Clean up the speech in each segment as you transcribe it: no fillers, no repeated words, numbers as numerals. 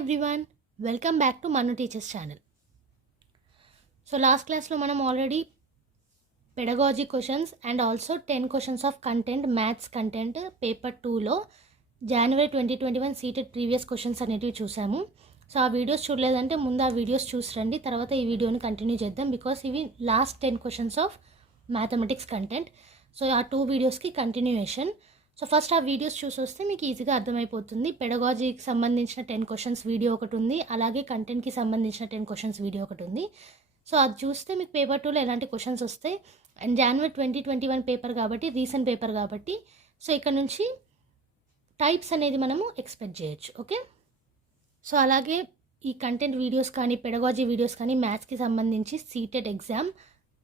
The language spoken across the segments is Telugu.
everyone, welcome back to Manu Teachers channel. So last class lo manam already pedagogy questions and also 10 questions of content maths content paper 2 lo January 2021 seated previous questions అనేటివి చూసాము. సో ఆ వీడియోస్ చూడలేదంటే ముందు ఆ వీడియోస్ చూసి రండి, తర్వాత ఈ వీడియోని కంటిన్యూ చేద్దాం బికాస్ ఇవి last 10 questions of mathematics content. So ఆ 2 వీడియోస్కి కంటిన్యూయేషన్. సో ఫస్ట్ ఆ వీడియోస్ చూసి వస్తే మీకు ఈజీగా అర్థమైపోతుంది. పెడగాజీకి సంబంధించిన 10 క్వశ్చన్స్ వీడియో ఒకటి ఉంది, అలాగే కంటెంట్కి సంబంధించిన 10 క్వశ్చన్స్ వీడియో ఒకటి ఉంది. సో అది చూస్తే మీకు పేపర్ 2లో ఎలాంటి క్వశ్చన్స్ వస్తాయి అండ్ జనవరి 2021 పేపర్ కాబట్టి రీసెంట్ పేపర్ కాబట్టి సో ఇక్కడ నుంచి టైప్స్ అనేది మనము ఎక్స్పెక్ట్ చేయొచ్చు. ఓకే, సో అలాగే ఈ కంటెంట్ వీడియోస్ కానీ పెడగాజీ వీడియోస్ కానీ మ్యాథ్స్కి సంబంధించి సీటెడ్ ఎగ్జామ్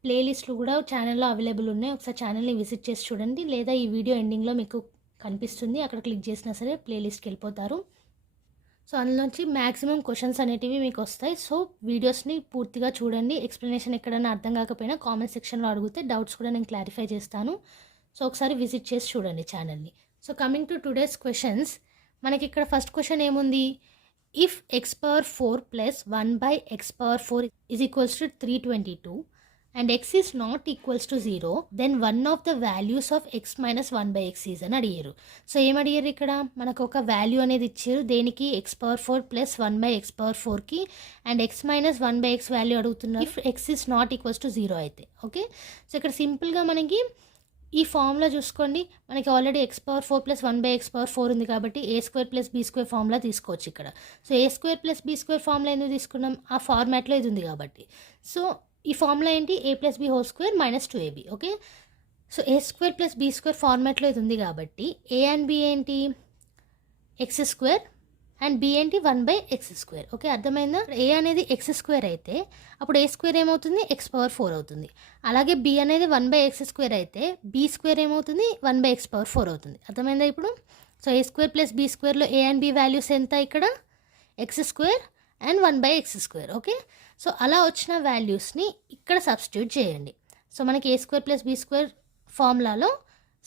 ప్లేలిస్ట్లు కూడా ఛానల్లో అవైలబుల్ ఉన్నాయి. ఒకసారి ఛానల్ని విజిట్ చేసి చూడండి, లేదా ఈ వీడియో ఎండింగ్లో మీకు కనిపిస్తుంది, అక్కడ క్లిక్ చేసినా సరే ప్లేలిస్ట్కి వెళ్ళిపోతారు. సో అందులోంచి మ్యాక్సిమం క్వశ్చన్స్ అనేటివి మీకు వస్తాయి. సో వీడియోస్ని పూర్తిగా చూడండి. ఎక్స్ప్లెనేషన్ ఎక్కడైనా అర్థం కాకపోయినా కామెంట్ సెక్షన్లో అడిగితే డౌట్స్ కూడా నేను క్లారిఫై చేస్తాను. సో ఒకసారి విజిట్ చేసి చూడండి ఛానల్ని. So coming to today's questions, మనకి ఇక్కడ ఫస్ట్ క్వశ్చన్ ఏముంది? If x power 4 plus 1 by x power 4 is equals to 322 and x is not equals to 0, then one of the values of x minus 1 by x is అని అడిగారు. సో ఏం అడిగారు ఇక్కడ? మనకు ఒక వాల్యూ అనేది ఇచ్చారు, దేనికి x power 4 plus 1 by x power 4కి, and x minus 1 by x value అడుగుతున్నారు if x is not equals to 0 అయితే. ఓకే, సో ఇక్కడ సింపుల్గా మనకి ఈ ఫార్ములా చూసుకోండి, మనకి already x power 4 plus 1 by x power 4 ఉంది కాబట్టి a square plus b square formula తీసుకోవచ్చు ఇక్కడ. So a square plus b square formula ఎందుకు తీసుకున్నాం? ఆ ఫార్మాట్లో ఇది ఉంది కాబట్టి. సో ఈ ఫార్ములా ఏంటి? a plus b whole square minus 2ab. Okay, so a square plus b square ఫార్మాట్లో ఇది ఉంది కాబట్టి a అండ్ b ఏంటి? x స్క్వేర్ అండ్ b ఏంటి? 1 by x స్క్వేర్. ఓకే, అర్థమైందా? a అనేది x స్క్వేర్ అయితే అప్పుడు a స్క్వేర్ ఏమవుతుంది? x power 4 అవుతుంది. అలాగే b అనేది 1 by x స్క్వేర్ అయితే b స్క్వేర్ ఏమవుతుంది? 1 by x power 4 అవుతుంది. అర్థమైందా ఇప్పుడు? So a square plus b స్క్వేర్లో a అండ్ b వాల్యూస్ ఎంత? ఇక్కడ x square and 1 by x square. Okay, so అలా వచ్చిన వాల్యూస్ని ఇక్కడ సబ్స్టిట్యూట్ చేయండి. సో మనకి a square plus b square ఫార్ములాలో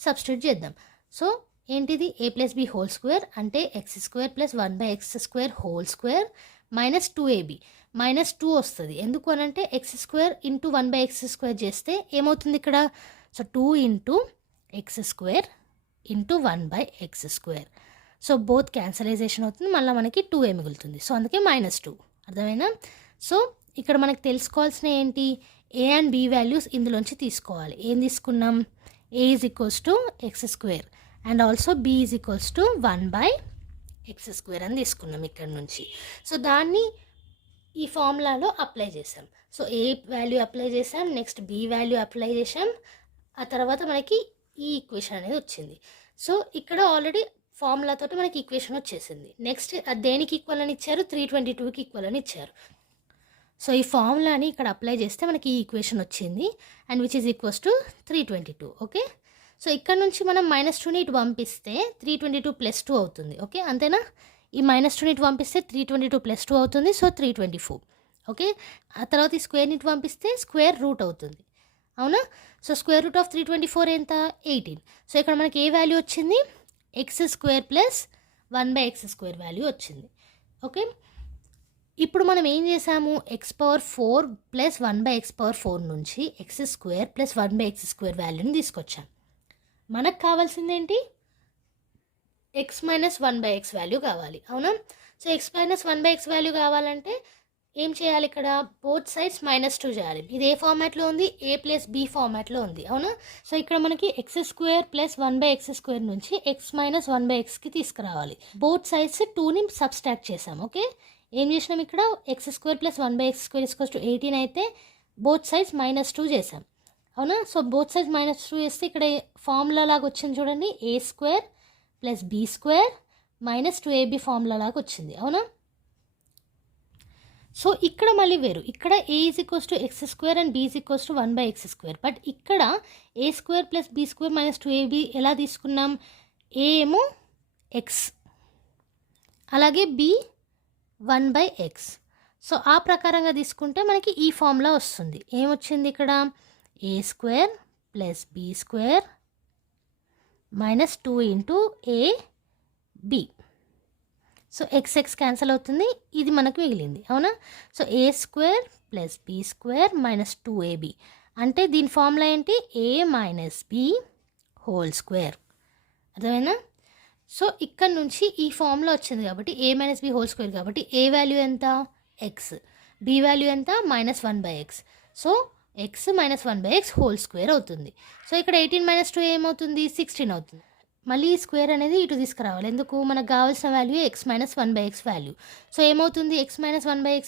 సబ్స్టిట్యూట్ చేద్దాం. సో ఏంటిది? a plus B whole square అంటే X square plus 1 by x square whole square minus 2ab. Minus 2 వస్తుంది ఎందుకు అనంటే X square into 1 by x square చేస్తే ఏమవుతుంది ఇక్కడ? So 2 into X square into 1 by x square. So both cancellation అవుతుంది, మళ్ళీ మనకి 2a మిగులుతుంది. సో అందుకే -2. అర్థమైనా? సో ఇక్కడ మనకి తెలుసుకోవాల్సిన ఏంటి? a అండ్ b వాల్యూస్ ఇందులోంచి తీసుకోవాలి. ఏం తీసుకున్నాం? a is equals to X square and also b is equals to 1 by x square అని తీసుకున్నాం ఇక్కడ నుంచి. సో దాన్ని ఈ ఫార్ములాలో అప్లై చేసాం. సో ఏ వాల్యూ అప్లై చేసాం, నెక్స్ట్ b వాల్యూ అప్లై చేసాం, ఆ తర్వాత మనకి ఈ ఈక్వేషన్ అనేది వచ్చింది. సో ఇక్కడ ఆల్రెడీ ఫార్ములాతో మనకి ఈక్వేషన్ వచ్చేసింది. నెక్స్ట్ అది దేనికి ఈక్వల్ అని ఇచ్చారు? 322కి ఈక్వల్ అని ఇచ్చారు. సో ఈ ఫార్ములాని ఇక్కడ అప్లై చేస్తే మనకి ఈ ఈక్వేషన్ వచ్చింది and which is equals to 322. Okay, so ఇక్కడ నుంచి మనం -2ని ఇటు పంపిస్తే 322 + 2 అవుతుంది. ఓకే, అంతేనా? ఈ -2ని ఇటు పంపిస్తే 322 + 2 అవుతుంది. సో 324. ఓకే, ఆ తర్వాత ఈ స్క్వేర్ని ఇటు పంపిస్తే స్క్వేర్ రూట్ అవుతుంది. అవునా? సో స్క్వేర్ రూట్ ఆఫ్ 324 ఎంత? 18. సో ఇక్కడ మనకి ఏ వాల్యూ వచ్చింది? X square plus 1 by x square value వచ్చింది. ఓకే, ఇప్పుడు మనం ఏం చేసాము? x power 4 plus 1 by x power 4 నుంచి x square plus 1 by x square వాల్యూని తీసుకొచ్చాం. మనకు కావాల్సింది ఏంటి? x minus 1 by x value కావాలి. అవునా? So x minus 1 by x value కావాలంటే ఏం చేయాలి? ఇక్కడ బోత్ సైడ్స్ -2 చేయాలి. ఇది ఏ ఫార్మాట్లో ఉంది? a ప్లస్ b ఫార్మాట్లో ఉంది. అవునా? సో ఇక్కడ మనకి x square plus 1 by x square నుంచి x minus 1 by xకి తీసుకురావాలి. బోత్ సైడ్స్ 2ని సబ్స్ట్రాక్ట్ చేసాం. ఓకే, ఏం చేసినాం? ఇక్కడ x square plus 1 by x square equals to 18 అయితే బోత్ సైడ్స్ -2 చేసాం. అవునా? సో బోత్ సైడ్స్ -2 చేస్తే ఇక్కడ ఫార్ములా లాగా వచ్చింది చూడండి, a square plus b square minus 2ab formula లాగా వచ్చింది. అవునా? సో ఇక్కడ మళ్ళీ వేరు, ఇక్కడ a is equals to X square and b is equals to 1 by x square. But ఇక్కడ a square plus b square minus 2ab ఎలా తీసుకున్నాం? a ఏమో x అలాగే b 1 by x. సో ఆ ప్రకారంగా తీసుకుంటే మనకి ఈ ఫార్ములా వస్తుంది. ఏమొచ్చింది ఇక్కడ? a square plus b square minus 2 into ab. So X X cancel అవుతుంది, ఇది మనకు మిగిలింది అవునా. So A square plus B square minus 2ab అంటే దీని ఫార్ములా ఏంటి, A minus B whole square. అర్థమైనా. సో ఇక్కడ నుంచి ఈ ఫార్ములా వచ్చింది కాబట్టి A minus B whole square కాబట్టి ఏ వాల్యూ ఎంత, ఎక్స్, బి వాల్యూ ఎంత -1/x. So X -1/x whole square అవుతుంది. సో ఇక్కడ 18 - 2 ఏమవుతుంది, 16 అవుతుంది. మళ్ళీ ఈ స్క్వేర్ అనేది ఇటు తీసుకురావాలి, ఎందుకు, మనకు కావాల్సిన value x -1/x value. So ఏమవుతుంది, x -1/x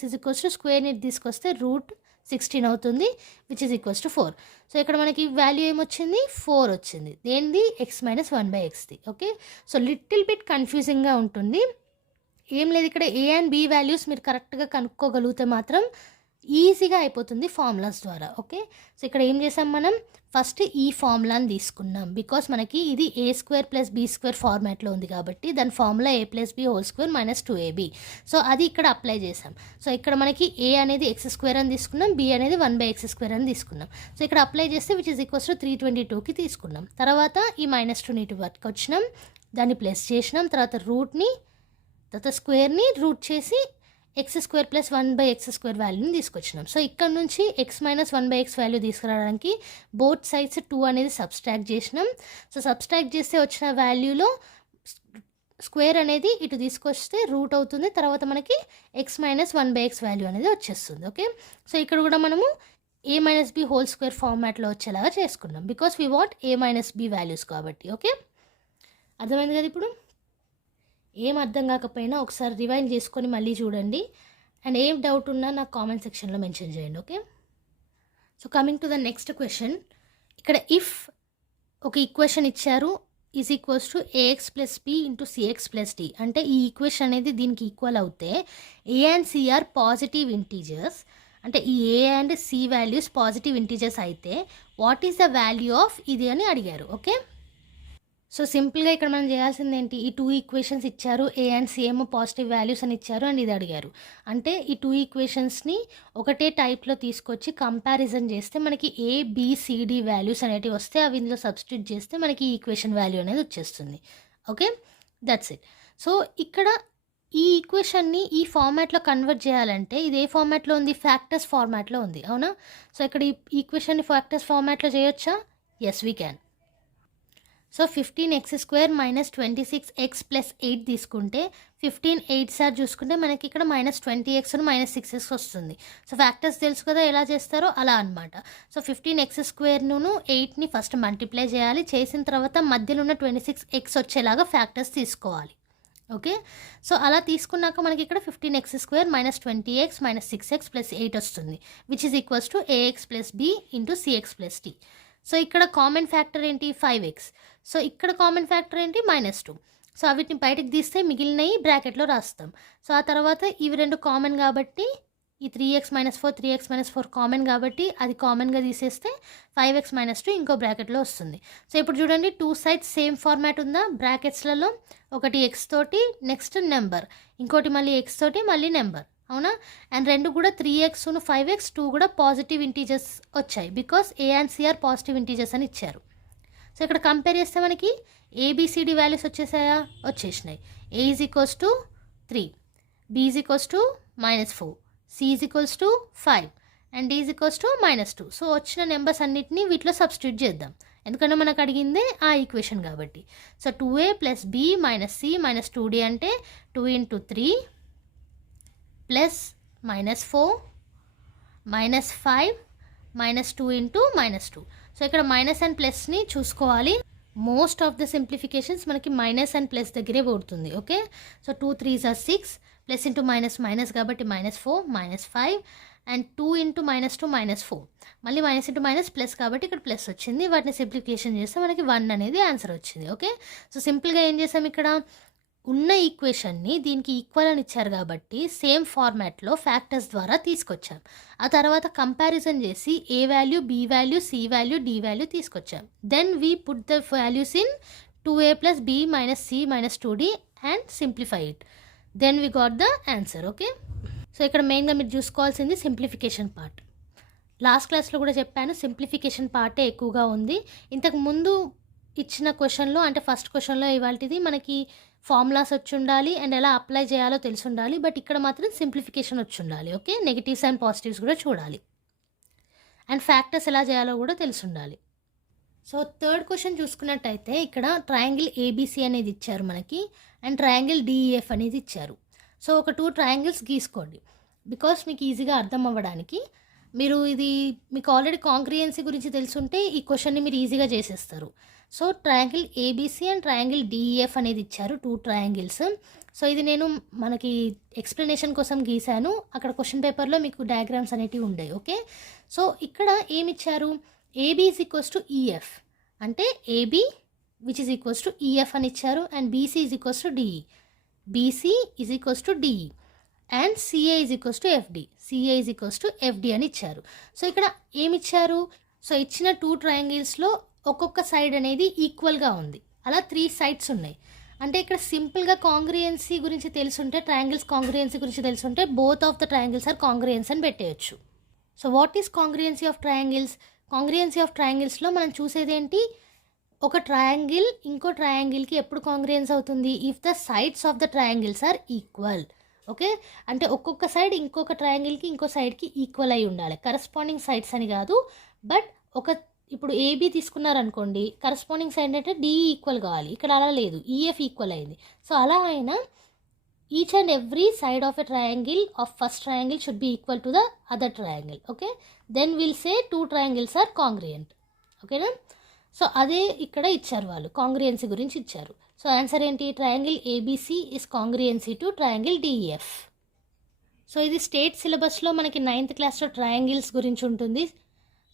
స్క్వేర్ని తీసుకొస్తే √16 అవుతుంది, which is equals to 4. So ఇక్కడ మనకి వాల్యూ ఏమొచ్చింది, 4 వచ్చింది, దేనిది, x -1/xది. ఓకే. సో లిటిల్ బిట్ కన్ఫ్యూజింగ్గా ఉంటుంది, ఏం లేదు. ఇక్కడ ఏ అండ్ బి వాల్యూస్ మీరు కరెక్ట్గా కనుక్కోగలిగితే మాత్రం ఈజీగా అయిపోతుంది ఫార్ములాస్ ద్వారా. ఓకే. సో ఇక్కడ ఏం చేసాం, మనం ఫస్ట్ ఈ ఫార్ములాని తీసుకున్నాం బికాస్ మనకి ఇది A square plus B square ఫార్మాట్లో ఉంది కాబట్టి దాని formula A plus B whole square -2ab. So అది ఇక్కడ అప్లై చేసాం. సో ఇక్కడ మనకి ఏ అనేది ఎక్స్ స్క్వేర్ అని తీసుకున్నాం, బి అనేది 1/x² అని తీసుకున్నాం. సో ఇక్కడ అప్లై చేస్తే విచ్ ఈజ్ ఈక్వల్స్ టు 322కి తీసుకున్నాం. తర్వాత ఈ -2ని ఇటు పట్టుకొచ్చినాం, దాన్ని ప్లస్ చేసినాం, తర్వాత స్క్వేర్ని రూట్ చేసి x² + 1/x² వాల్యూని తీసుకొచ్చినాం. సో ఇక్కడ నుంచి x -1/x వాల్యూ తీసుకురావడానికి బోత్ సైడ్స్ 2 అనేది సబ్స్ట్రాక్ట్ చేసినాం. సో సబ్స్ట్రాక్ట్ చేస్తే వచ్చిన వాల్యూలో స్క్వేర్ అనేది ఇటు తీసుకొస్తే రూట్ అవుతుంది, తర్వాత మనకి x -1/x వాల్యూ అనేది వచ్చేస్తుంది. ఓకే. సో ఇక్కడ కూడా మనము a - b హోల్ స్క్వేర్ ఫార్మాట్లో వచ్చేలాగా చేసుకున్నాం because we want a - b values కాబట్టి. ఓకే, అర్థమైంది కదా. ఇప్పుడు ఏం అర్థం కాకపోయినా ఒకసారి రివైండ్ చేసుకొని మళ్ళీ చూడండి, అండ్ ఏం డౌట్ ఉన్నా నాకు కామెంట్ సెక్షన్లో మెన్షన్ చేయండి. Okay. So coming to the next question, ఇక్కడ ఇఫ్ ఒక ఈక్వేషన్ ఇచ్చారు is equals to ax + b × cx + d అంటే ఈ ఈక్వేషన్ అనేది దీనికి ఈక్వల్ అవుతే a and c are positive integers, అంటే ఈ a and c values positive integers అయితే what is the value of ఇది అని అడిగారు. ఓకే. సో సింపుల్గా ఇక్కడ మనం చేయాల్సింది ఏంటి, ఈ 2 ఈక్వేషన్స్ ఇచ్చారు, ఏ అండ్ సి ఏమో పాజిటివ్ వాల్యూస్ అని ఇచ్చారు అండ్ ఇది అడిగారు. అంటే ఈ 2 ఈక్వేషన్స్ని ఒకటే టైప్లో తీసుకొచ్చి కంపారిజన్ చేస్తే మనకి ABCD వాల్యూస్ అనేటివి వస్తే అవి ఇందులో సబ్స్టిట్యూట్ చేస్తే మనకి ఈ ఈక్వేషన్ వాల్యూ అనేది వచ్చేస్తుంది. Okay, that's it. సో ఇక్కడ ఈ ఈక్వేషన్ని ఈ ఫార్మాట్లో కన్వర్ట్ చేయాలంటే ఇది ఏ ఫార్మాట్లో ఉంది, ఫ్యాక్టర్స్ ఫార్మాట్లో ఉంది అవునా. సో ఇక్కడ ఈ ఈక్వేషన్ని ఫ్యాక్టర్స్ ఫార్మాట్లో చేయొచ్చా, yes we can. So 15x² - 26x + 8 తీసుకుంటే 15 8 సార్ చూసుకుంటే మనకి ఇక్కడ -20x -6x వస్తుంది. సో ఫ్యాక్టర్స్ తెలుసు కదా ఎలా చేస్తారో అలా అనమాట. సో 15x² 8ని ఫస్ట్ మల్టిప్లై చేయాలి, చేసిన తర్వాత మధ్యలో ఉన్న 26x వచ్చేలాగా ఫ్యాక్టర్స్ తీసుకోవాలి. ఓకే. సో అలా తీసుకున్నాక మనకి ఇక్కడ 15x² - 20x -6x + 8 వస్తుంది, which is equals to ax + b × cx + d. So ఇక్కడ కామన్ ఫ్యాక్టర్ ఏంటి, 5x. సో ఇక్కడ కామన్ ఫ్యాక్టర్ ఏంటి, -2. సో వీటిని బయటకు తీస్తే మిగిలినవి బ్రాకెట్లో రాస్తాం. సో ఆ తర్వాత ఇవి రెండు కామన్ కాబట్టి ఈ 3x - 4 3x - 4 కామన్ కాబట్టి అది కామన్గా తీసేస్తే 5x - 2 ఇంకో బ్రాకెట్లో వస్తుంది. సో ఇప్పుడు చూడండి 2 సైడ్స్ సేమ్ ఫార్మాట్ ఉందా, బ్రాకెట్స్లలో ఒకటి x తోటి నెక్స్ట్ నెంబర్, ఇంకోటి మళ్ళీ x తోటి మళ్ళీ నెంబర్ అవునా. అండ్ రెండు కూడా 3x 5x 2 కూడా పాజిటివ్ ఇంటీజర్స్ వచ్చాయి because A and C are positive integers అని ఇచ్చారు. సో ఇక్కడ కంపేర్ చేస్తే మనకి ABCD వాల్యూస్ వచ్చేసాయా, వచ్చేసినాయి. A is equals to 3, B is equals to -4, C is equals to 5 and D is equals to -2. So వచ్చిన నెంబర్స్ అన్నిటిని వీటిలో సబ్స్టిట్యూట్ చేద్దాం, ఎందుకంటే మనకు అడిగిందే ఆ ఈక్వేషన్ కాబట్టి. So 2a + b - c - 2d అంటే 2 × 3 + -4 -5 -2 × -2. సో ఇక్కడ మైనస్ అండ్ ప్లస్ని చూసుకోవాలి. మోస్ట్ ఆఫ్ ద సింప్లిఫికేషన్స్ మనకి మైనస్ అండ్ ప్లస్ దగ్గరే పడుతుంది. Okay. So 2 3s are 6 plus into minus minus కాబట్టి -4 -5 అండ్ 2 × -2 -4 మళ్ళీ మైనస్ ఇంటూ మైనస్ ప్లస్ కాబట్టి ఇక్కడ ప్లస్ వచ్చింది. వాటిని సింప్లిఫికేషన్ చేస్తే మనకి 1 అనేది ఆన్సర్ వచ్చింది. ఓకే. సో సింపుల్గా ఏం చేసాం, ఇక్కడ ఉన్న ఈక్వేషన్ని దీనికి ఈక్వల్ అని ఇచ్చారు కాబట్టి సేమ్ ఫార్మాట్లో ఫ్యాక్టర్స్ ద్వారా తీసుకొచ్చాం. ఆ తర్వాత కంపారిజన్ చేసి A value, B value, C value, D value తీసుకొచ్చాం. Then we put the values in 2a + b - c - 2d and simplify it. Then we got the answer. Okay. So ఇక్కడ మెయిన్గా మీరు చూసుకోవాల్సింది సింప్లిఫికేషన్ పార్ట్. లాస్ట్ క్లాస్లో కూడా చెప్పాను సింప్లిఫికేషన్ పార్టే ఎక్కువగా ఉంది. ఇంతకు ముందు ఇచ్చిన క్వశ్చన్లో అంటే ఫస్ట్ క్వశ్చన్లో ఇవాళది మనకి ఫార్ములాస్ వచ్చి ఉండాలి అండ్ ఎలా అప్లై చేయాలో తెలిసి ఉండాలి. బట్ ఇక్కడ మాత్రం సింప్లిఫికేషన్ వచ్చి ఉండాలి. ఓకే, నెగిటివ్స్ అండ్ పాజిటివ్స్ కూడా చూడాలి అండ్ ఫ్యాక్టర్స్ ఎలా చేయాలో కూడా తెలిసి ఉండాలి. సో థర్డ్ క్వశ్చన్ చూసుకున్నట్టయితే ఇక్కడ ట్రయాంగిల్ ఏబీసీ అనేది ఇచ్చారు మనకి అండ్ ట్రయాంగిల్ డిఈఎఫ్ అనేది ఇచ్చారు. సో ఒక 2 ట్రయాంగిల్స్ గీసుకోండి బికాస్ మీకు ఈజీగా అర్థం అవ్వడానికి. మీరు ఇది మీకు ఆల్రెడీ కాంగ్రియుయెన్సీ గురించి తెలుసుంటే ఈ క్వశ్చన్ని మీరు ఈజీగా చేసేస్తారు. So triangle ABC and triangle DEF అనేది ఇచ్చారు 2 ట్రయాంగిల్స్. సో ఇది నేను మనకి ఎక్స్ప్లెనేషన్ కోసం గీశాను. అక్కడ క్వశ్చన్ పేపర్లో మీకు డయాగ్రామ్స్ అనేటివి ఉండేవి. ఓకే, సో ఇక్కడ ఏమి ఇచ్చారు, AB is equals to EF అంటే AB which is equals to EF అని ఇచ్చారు and BC is equals to DE, BC is equals to DE and CA is equals to FD, CA is equals to FD అని ఇచ్చారు. సో ఇక్కడ ఏమి ఇచ్చారు, సో ఇచ్చిన 2 ట్రయాంగిల్స్లో ఒక్కొక్క సైడ్ అనేది ఈక్వల్గా ఉంది. అలా 3 సైడ్స్ ఉన్నాయి. అంటే ఇక్కడ సింపుల్గా కాంగ్రియుయెన్సీ గురించి తెలుసుంటే, ట్రయాంగిల్స్ కాంగ్రియుయెన్సీ గురించి తెలుసుంటే both of the triangles are congruence అని పెట్టేయచ్చు. So what is congruency of triangles? Congruency of ట్రయాంగిల్స్లో మనం చూసేది ఏంటి, ఒక ట్రయాంగిల్ ఇంకో ట్రయాంగిల్కి ఎప్పుడు కాంగ్రియుయెన్స్ అవుతుంది, if the sides of the triangles are equal. Okay, అంటే ఒక్కొక్క సైడ్ ఇంకొక ట్రయాంగిల్కి ఇంకో సైడ్కి ఈక్వల్ అయి ఉండాలి. కరస్పాండింగ్ సైడ్స్ అని కాదు, బట్ ఇప్పుడు ఏబీ తీసుకున్నారనుకోండి, కరస్పాండింగ్ సైడ్ అంటే డిఈ ఈక్వల్ కావాలి. ఇక్కడ అలా లేదు, ఈఎఫ్ ఈక్వల్ అయింది. సో అలా అయినా each and every side of a triangle of first triangle should be equal to the other triangle. Okay, then will say 2 triangles are congruent. ఓకేనా, సో అదే ఇక్కడ ఇచ్చారు వాళ్ళు, కాంగ్రియుయెన్సీ గురించి ఇచ్చారు. సో ఆన్సర్ ఏంటి, triangle ABC is congruency to triangle DEF. So ఇది స్టేట్ సిలబస్లో మనకి 9th క్లాస్లో ట్రయాంగిల్స్ గురించి ఉంటుంది.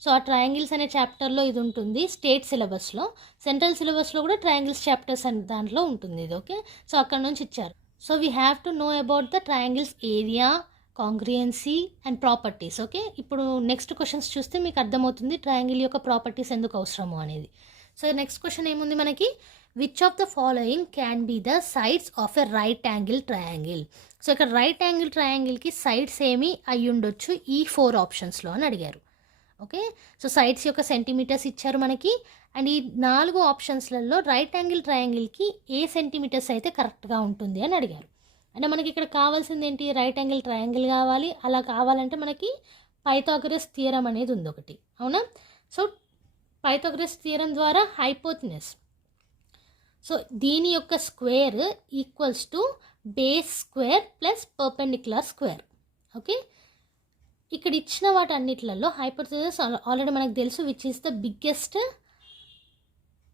సో ఆ ట్రయాంగిల్స్ అనే చాప్టర్లో ఇది ఉంటుంది స్టేట్ సిలబస్లో. సెంట్రల్ సిలబస్లో కూడా ట్రయాంగిల్స్ చాప్టర్స్ అనే దాంట్లో ఉంటుంది ఇది. ఓకే, సో అక్కడ నుంచి ఇచ్చారు. So we have to know about the triangles area, congruency and properties. Okay, ఇప్పుడు నెక్స్ట్ క్వశ్చన్స్ చూస్తే మీకు అర్థమవుతుంది ట్రయాంగిల్ యొక్క ప్రాపర్టీస్ ఎందుకు అవసరము అనేది. సో నెక్స్ట్ క్వశ్చన్ ఏముంది మనకి, which of the following can be the sides of a right angle triangle. So ఇక్కడ రైట్ యాంగిల్ ట్రయాంగిల్కి సైడ్స్ ఏమి అయి ఉండొచ్చు ఈ 4 ఆప్షన్స్లో అని అడిగారు. ఓకే, సో సైడ్స్ యొక్క సెంటీమీటర్స్ ఇచ్చారు మనకి అండ్ ఈ 4 ఆప్షన్స్లలో రైట్ యాంగిల్ ట్రయాంగిల్కి ఏ సెంటీమీటర్స్ అయితే కరెక్ట్గా ఉంటుంది అని అడిగారు. అంటే మనకి ఇక్కడ కావాల్సింది ఏంటి, రైట్ యాంగిల్ ట్రయాంగిల్ కావాలి. అలా కావాలంటే మనకి పైథాగరస్ థియరం అనేది ఉంది ఒకటి, అవునా. సో పైథాగరస్ థియరం ద్వారా హైపోతినస్, సో దీని యొక్క square equals to base square plus perpendicular square. Okay, ఇక్కడ ఇచ్చిన వాటి అన్నిట్లలో హైపోటెనస్ ఆల్రెడీ మనకు తెలుసు which is the biggest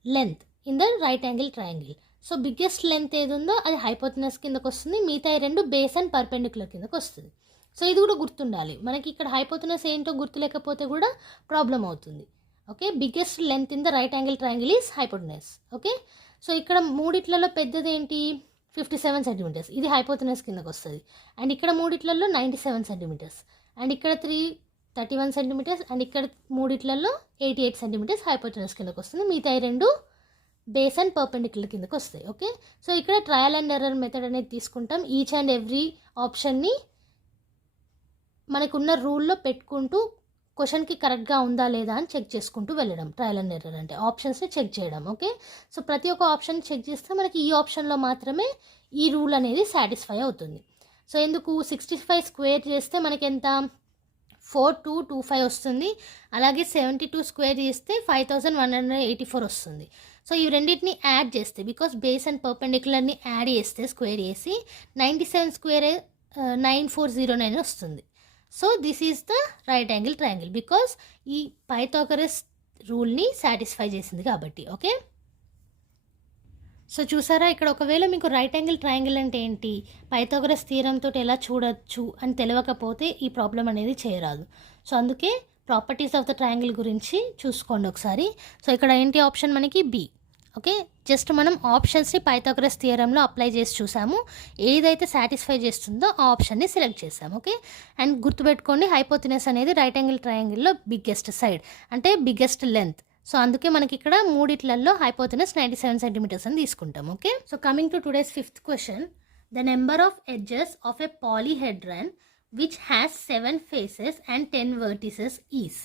length in the right angle triangle. So biggest length ఏది ఉందో అది హైపోటెనస్ కిందకు వస్తుంది, మిగతా 2 బేస్ అండ్ పర్పెండిక్యులర్ కిందకు వస్తుంది. సో ఇది కూడా గుర్తుండాలి మనకి, ఇక్కడ హైపోటెనస్ ఏంటో గుర్తు లేకపోతే కూడా ప్రాబ్లం అవుతుంది. Okay, biggest length in the right angle triangle is hypotenuse. Okay, so ఇక్కడ మూడిట్లలో పెద్దది ఏంటి, 57 సెంటీమీటర్స్, ఇది హైపోటెనస్ కిందకు వస్తుంది. అండ్ ఇక్కడ మూడిట్లలో 97 సెంటీమీటర్స్ అండ్ ఇక్కడ 31 సెంటీమీటర్స్ అండ్ ఇక్కడ మూడిట్లలో 88 సెంటీమీటర్స్ హైపోటెనస్ కిందకు వస్తుంది, మిగతా 2 బేస్ అండ్ పర్పెండిక్యులర్ కిందకు వస్తాయి. ఓకే, సో ఇక్కడ ట్రయల్ అండ్ ఎర్రర్ మెథడ్ అనేది తీసుకుంటాం. ఈచ్ అండ్ ఎవ్రీ ఆప్షన్ని మనకున్న రూల్లో పెట్టుకుంటూ క్వశ్చన్కి కరెక్ట్గా ఉందా లేదా అని చెక్ చేసుకుంటూ వెళ్ళడం. ట్రయల్ అండ్ ఎర్రర్ అంటే ఆప్షన్స్ని చెక్ చేయడం. ఓకే, సో ప్రతి ఒక్క ఆప్షన్ చెక్ చేస్తే మనకి ఈ ఆప్షన్లో మాత్రమే ఈ రూల్ అనేది సాటిస్ఫై అవుతుంది. సో ఎందుకు, 65 స్క్వేర్ చేస్తే మనకి ఎంత, 4225 వస్తుంది. అలాగే 72 స్క్వేర్ చేస్తే 5184 వస్తుంది. సో ఈ రెండింటిని యాడ్ చేస్తే, బికాస్ బేస్ అండ్ పర్పెండిక్యులర్ని యాడ్ చేస్తే స్క్వేర్ చేసి 97 స్క్వేర్ 9409 వస్తుంది. So this is the right angle triangle because ఈ పైథాగరస్ రూల్ని సాటిస్ఫై చేసింది కాబట్టి. ఓకే, సో చూసారా ఇక్కడ ఒకవేళ మీకు రైట్ యాంగిల్ ట్రయాంగిల్ అంటే ఏంటి, పైథాగరస్ థియరం తోటి ఎలా చూడొచ్చు అని తెలియకపోతే ఈ ప్రాబ్లం అనేది చేయరాదు. సో అందుకే ప్రాపర్టీస్ ఆఫ్ ద ట్రయాంగిల్ గురించి చూసుకోండి ఒకసారి. సో ఇక్కడ ఏంటి ఆప్షన్ మనకి బి. ఓకే, జస్ట్ మనం ఆప్షన్స్ని పైథాగరస్ థియరంలో అప్లై చేసి చూసాము, ఏదైతే సాటిస్ఫై చేస్తుందో ఆ ఆప్షన్ని సెలెక్ట్ చేసాము. ఓకే, అండ్ గుర్తుపెట్టుకోండి హైపోటెనస్ అనేది రైట్ యాంగిల్ ట్రయాంగిల్లో బిగ్గెస్ట్ సైడ్ అంటే బిగ్గెస్ట్ లెంత్. సో అందుకే మనకి ఇక్కడ మూడిట్లలో హైపోటెనస్ 97 సెంటీమీటర్స్ అని తీసుకుంటాం. Okay, so coming to today's 5th question, the number of edges of a polyhedron which has 7 faces and 10 vertices is.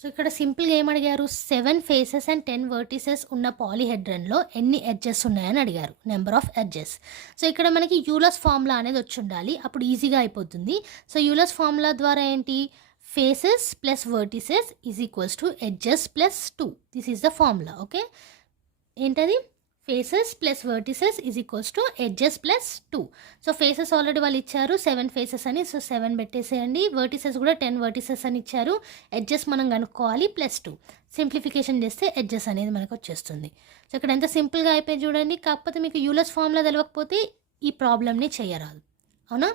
So ఇక్కడ సింపుల్గా ఏమడిగారు, 7 ఫేసెస్ అండ్ 10 వర్టిసెస్ ఉన్న పాలీహెడ్రన్లో ఎన్ని ఎడ్జెస్ ఉన్నాయని అడిగారు, నెంబర్ ఆఫ్ ఎడ్జెస్. సో ఇక్కడ మనకి యూలర్స్ ఫార్ములా అనేది వచ్చి ఉండాలి, అప్పుడు ఈజీగా అయిపోతుంది. సో యూలర్స్ ఫార్ములా ద్వారా ఏంటి, faces plus vertices is equals to edges plus 2. This is the formula. Okay, ఏంటది, faces plus vertices is equals to edges plus 2. So faces already వాళ్ళు ఇచ్చారు 7 ఫేసెస్ అని, సో 7 పెట్టేసేయండి. వర్టిసెస్ కూడా 10 వర్టిసెస్ అని ఇచ్చారు. ఎడ్జెస్ మనం కనుక్కోవాలి ప్లస్ 2. సింప్లిఫికేషన్ చేస్తే ఎడ్జెస్ అనేది మనకు వచ్చేస్తుంది. సో ఇక్కడ ఎంత సింపుల్గా అయిపోయింది చూడండి. కాకపోతే మీకు యూలర్స్ ఫార్ములా తెలియకపోతే ఈ ప్రాబ్లమ్ని చేయరాదు, అవునా.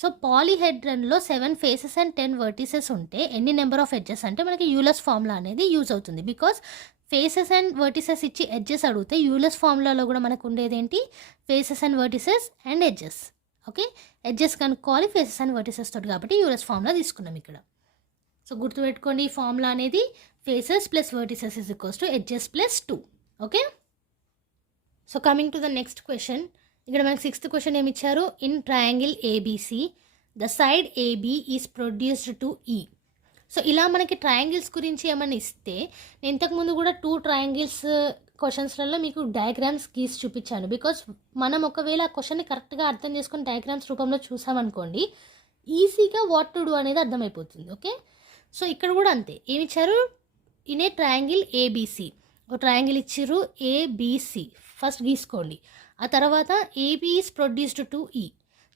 సో పాలీహెడ్రన్లో 7 ఫేసెస్ అండ్ 10 వర్టిసెస్ ఉంటే ఎన్ని నెంబర్ ఆఫ్ ఎడ్జెస్ అంటే మనకి యూలర్స్ ఫార్ములా అనేది యూజ్ అవుతుంది. బికాస్ ఫేసెస్ అండ్ వర్టిసెస్ ఇచ్చి ఎడ్జెస్ అడిగితే యూలర్స్ ఫార్ములాలో కూడా మనకు ఉండేది ఏంటి, faces and vertices and edges. Okay, edges కనుక్కోవాలి ఫేసెస్ అండ్ వర్టిసెస్ తోటి, కాబట్టి యూలర్స్ ఫార్ములా తీసుకున్నాం ఇక్కడ. సో గుర్తుపెట్టుకోండి, ఈ ఫార్ములా అనేది faces plus vertices is equals to edges plus 2. Okay, so coming to the next question. ఇక్కడ మనకి 6th క్వశ్చన్ ఏమి ఇచ్చారు, in triangle ABC the side AB is produced to E. So ఇలా మనకి ట్రయాంగిల్స్ గురించి ఏమైనా ఇస్తే, నేను ఇంతకుముందు కూడా 2 ట్రయాంగిల్స్ క్వశ్చన్స్లలో మీకు డయాగ్రామ్స్ గీసి చూపించాను. బికాస్ మనం ఒకవేళ ఆ క్వశ్చన్ని కరెక్ట్గా అర్థం చేసుకొని డయాగ్రామ్స్ రూపంలో చూసామనుకోండి, ఈజీగా వాట్ టు డూ అనేది అర్థమైపోతుంది. ఓకే, సో ఇక్కడ కూడా అంతే, ఏమి ఇచ్చారు, ఇన్ ఏ ట్రయాంగిల్ ఏబీసీ, ఒక ట్రయాంగిల్ ఇచ్చిర్రు ఏబీసీ, ఫస్ట్ గీసుకోండి. ఆ తర్వాత AB is produced to E.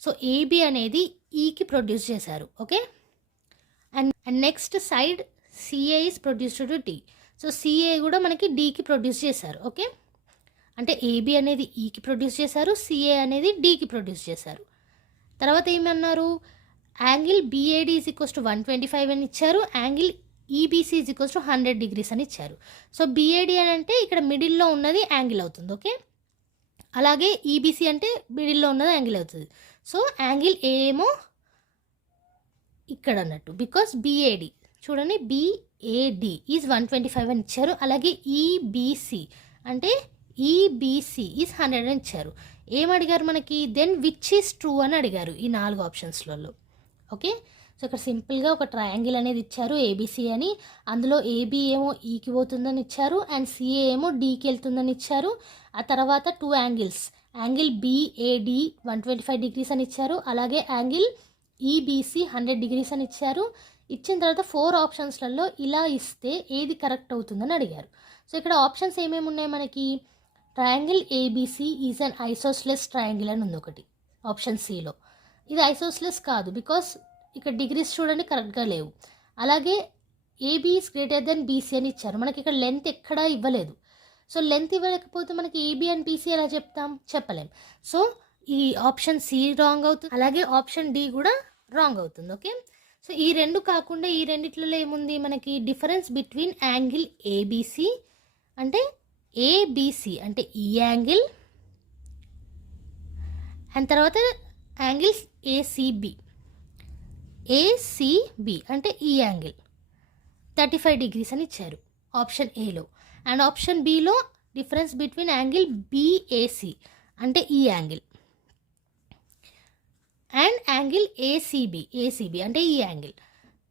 So AB అనేది ఈకి ప్రొడ్యూస్ చేశారు. Okay, and next side CA is produced to D. So CA కూడా మనకి డీకి ప్రొడ్యూస్ చేశారు. ఓకే, అంటే ఏబీ అనేది ఈకి ప్రొడ్యూస్ చేశారు, సిఏ అనేది డీకి ప్రొడ్యూస్ చేశారు. తర్వాత ఏమన్నారు, angle BAD is equals to 125 అని ఇచ్చారు, angle EBC is equals to 100 degrees అని ఇచ్చారు. సో బిఏడి అని అంటే ఇక్కడ మిడిల్లో ఉన్నది యాంగిల్ అవుతుంది. ఓకే, అలాగే ఈబీసీ అంటే మిడిల్లో ఉన్నది యాంగిల్ అవుతుంది. సో యాంగిల్ ఏమో ఇక్కడ అన్నట్టు, బికాస్ బిఏడి చూడండి, బిఏడి ఈజ్ 125 అని ఇచ్చారు. అలాగే ఈబీసీ అంటే ఈబీసీ ఈజ్ 100 అని ఇచ్చారు. ఏమడిగారు మనకి, దెన్ విచ్ ఈజ్ ట్రూ అని అడిగారు ఈ 4 ఆప్షన్స్లలో. ఓకే, సో ఇక్కడ సింపుల్గా ఒక ట్రయాంగిల్ అనేది ఇచ్చారు ఏబీసీ అని, అందులో ఏబీ ఏమో ఈకి పోతుందని ఇచ్చారు, అండ్ సిఏ ఏమో డీకి వెళ్తుందని ఇచ్చారు. ఆ తర్వాత 2 యాంగిల్స్, యాంగిల్ బిఏడి 125 degrees అని ఇచ్చారు, అలాగే యాంగిల్ ఈబీసీ 100 degrees అని ఇచ్చారు. ఇచ్చిన తర్వాత 4 ఆప్షన్స్లలో ఇలా ఇస్తే ఏది కరెక్ట్ అవుతుందని అడిగారు. సో ఇక్కడ ఆప్షన్స్ ఏమేమి ఉన్నాయి మనకి, triangle ABC is an isosceles triangle అని ఉంది ఒకటి ఆప్షన్ సిలో. ఇది ఐసోస్లెస్ కాదు, బికాస్ ఇక్కడ డిగ్రీస్ చూడండి కరెక్ట్గా లేవు. అలాగే AB is greater than BC అని ఇచ్చారు, మనకి ఇక్కడ లెంత్ ఎక్కడా ఇవ్వలేదు. సో లెంత్ ఇవ్వలేకపోతే మనకి ఏబీ అండ్ బీసీ ఎలా చెప్తాం, చెప్పలేం. సో ఈ ఆప్షన్ సి రాంగ్ అవుతుంది, అలాగే ఆప్షన్ డి కూడా రాంగ్ అవుతుంది. ఓకే, సో ఈ 2 కాకుండా ఈ రెండిట్లలో ఏముంది మనకి, డిఫరెన్స్ బిట్వీన్ యాంగిల్ ఏబీసీ అంటే ఏబీసీ అంటే ఈ యాంగిల్, అండ్ తర్వాత యాంగిల్స్ ఏసీబీ, ఏసీబీ అంటే ఈ యాంగిల్ 35 degrees అని ఇచ్చారు ఆప్షన్ ఏలో. And option below difference between angle BAC అంటే ఈ యాంగిల్, అండ్ యాంగిల్ ఏసీబీ అంటే ఈ యాంగిల్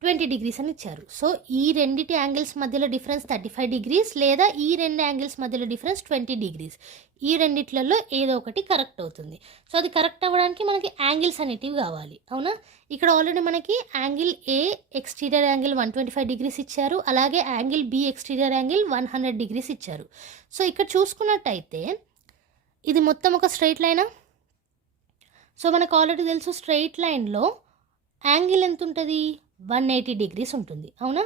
20 degrees అని ఇచ్చారు. సో ఈ రెండిటి యాంగిల్స్ మధ్యలో డిఫరెన్స్ 35 degrees, లేదా ఈ 2 యాంగిల్స్ మధ్యలో డిఫరెన్స్ 20 degrees. ఈ రెండిట్లలో ఏదో ఒకటి కరెక్ట్ అవుతుంది. సో అది కరెక్ట్ అవ్వడానికి మనకి యాంగిల్స్ అనేటివి కావాలి, అవునా. ఇక్కడ ఆల్రెడీ మనకి angle A exterior angle 125 degrees ఇచ్చారు, అలాగే angle B exterior angle 100 degrees ఇచ్చారు. సో ఇక్కడ చూసుకున్నట్టయితే ఇది మొత్తం ఒక స్ట్రైట్ లైనా. సో మనకు ఆల్రెడీ తెలుసు స్ట్రైట్ లైన్లో యాంగిల్ ఎంత ఉంటుంది, 180 degrees ఉంటుంది, అవునా.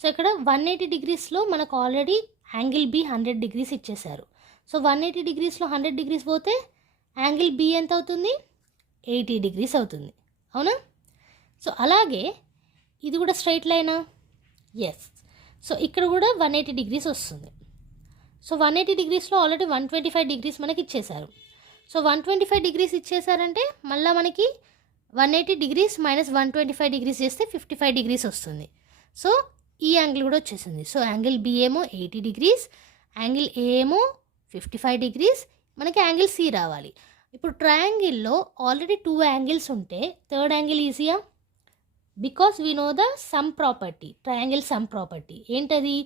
సో ఇక్కడ 180 degreesలో మనకు ఆల్రెడీ యాంగిల్ బి 100 degrees ఇచ్చేశారు. సో 180 degreesలో 100 degrees పోతే యాంగిల్ బి ఎంత అవుతుంది, 80 degrees అవుతుంది, అవునా. సో అలాగే ఇది కూడా స్ట్రైట్ లైనా, ఎస్. సో ఇక్కడ కూడా 180 degrees వస్తుంది. సో 180 degreesలో ఆల్రెడీ 125 degrees మనకి ఇచ్చేశారు. సో 125 degrees ఇచ్చేసారంటే మళ్ళీ మనకి 180 degrees మైనస్ 125 degrees చేస్తే 55 degrees వస్తుంది. సో ఈ యాంగిల్ కూడా వచ్చేసింది. సో యాంగిల్ బి ఏమో 80 degrees, యాంగిల్ ఏ ఏమో 55 degrees, మనకి యాంగిల్ సి రావాలి. ఇప్పుడు ట్రయాంగిల్లో ఆల్రెడీ 2 యాంగిల్స్ ఉంటే థర్డ్ యాంగిల్ ఈజీయా, because we know the sum property, triangle sum property. ఏంటది?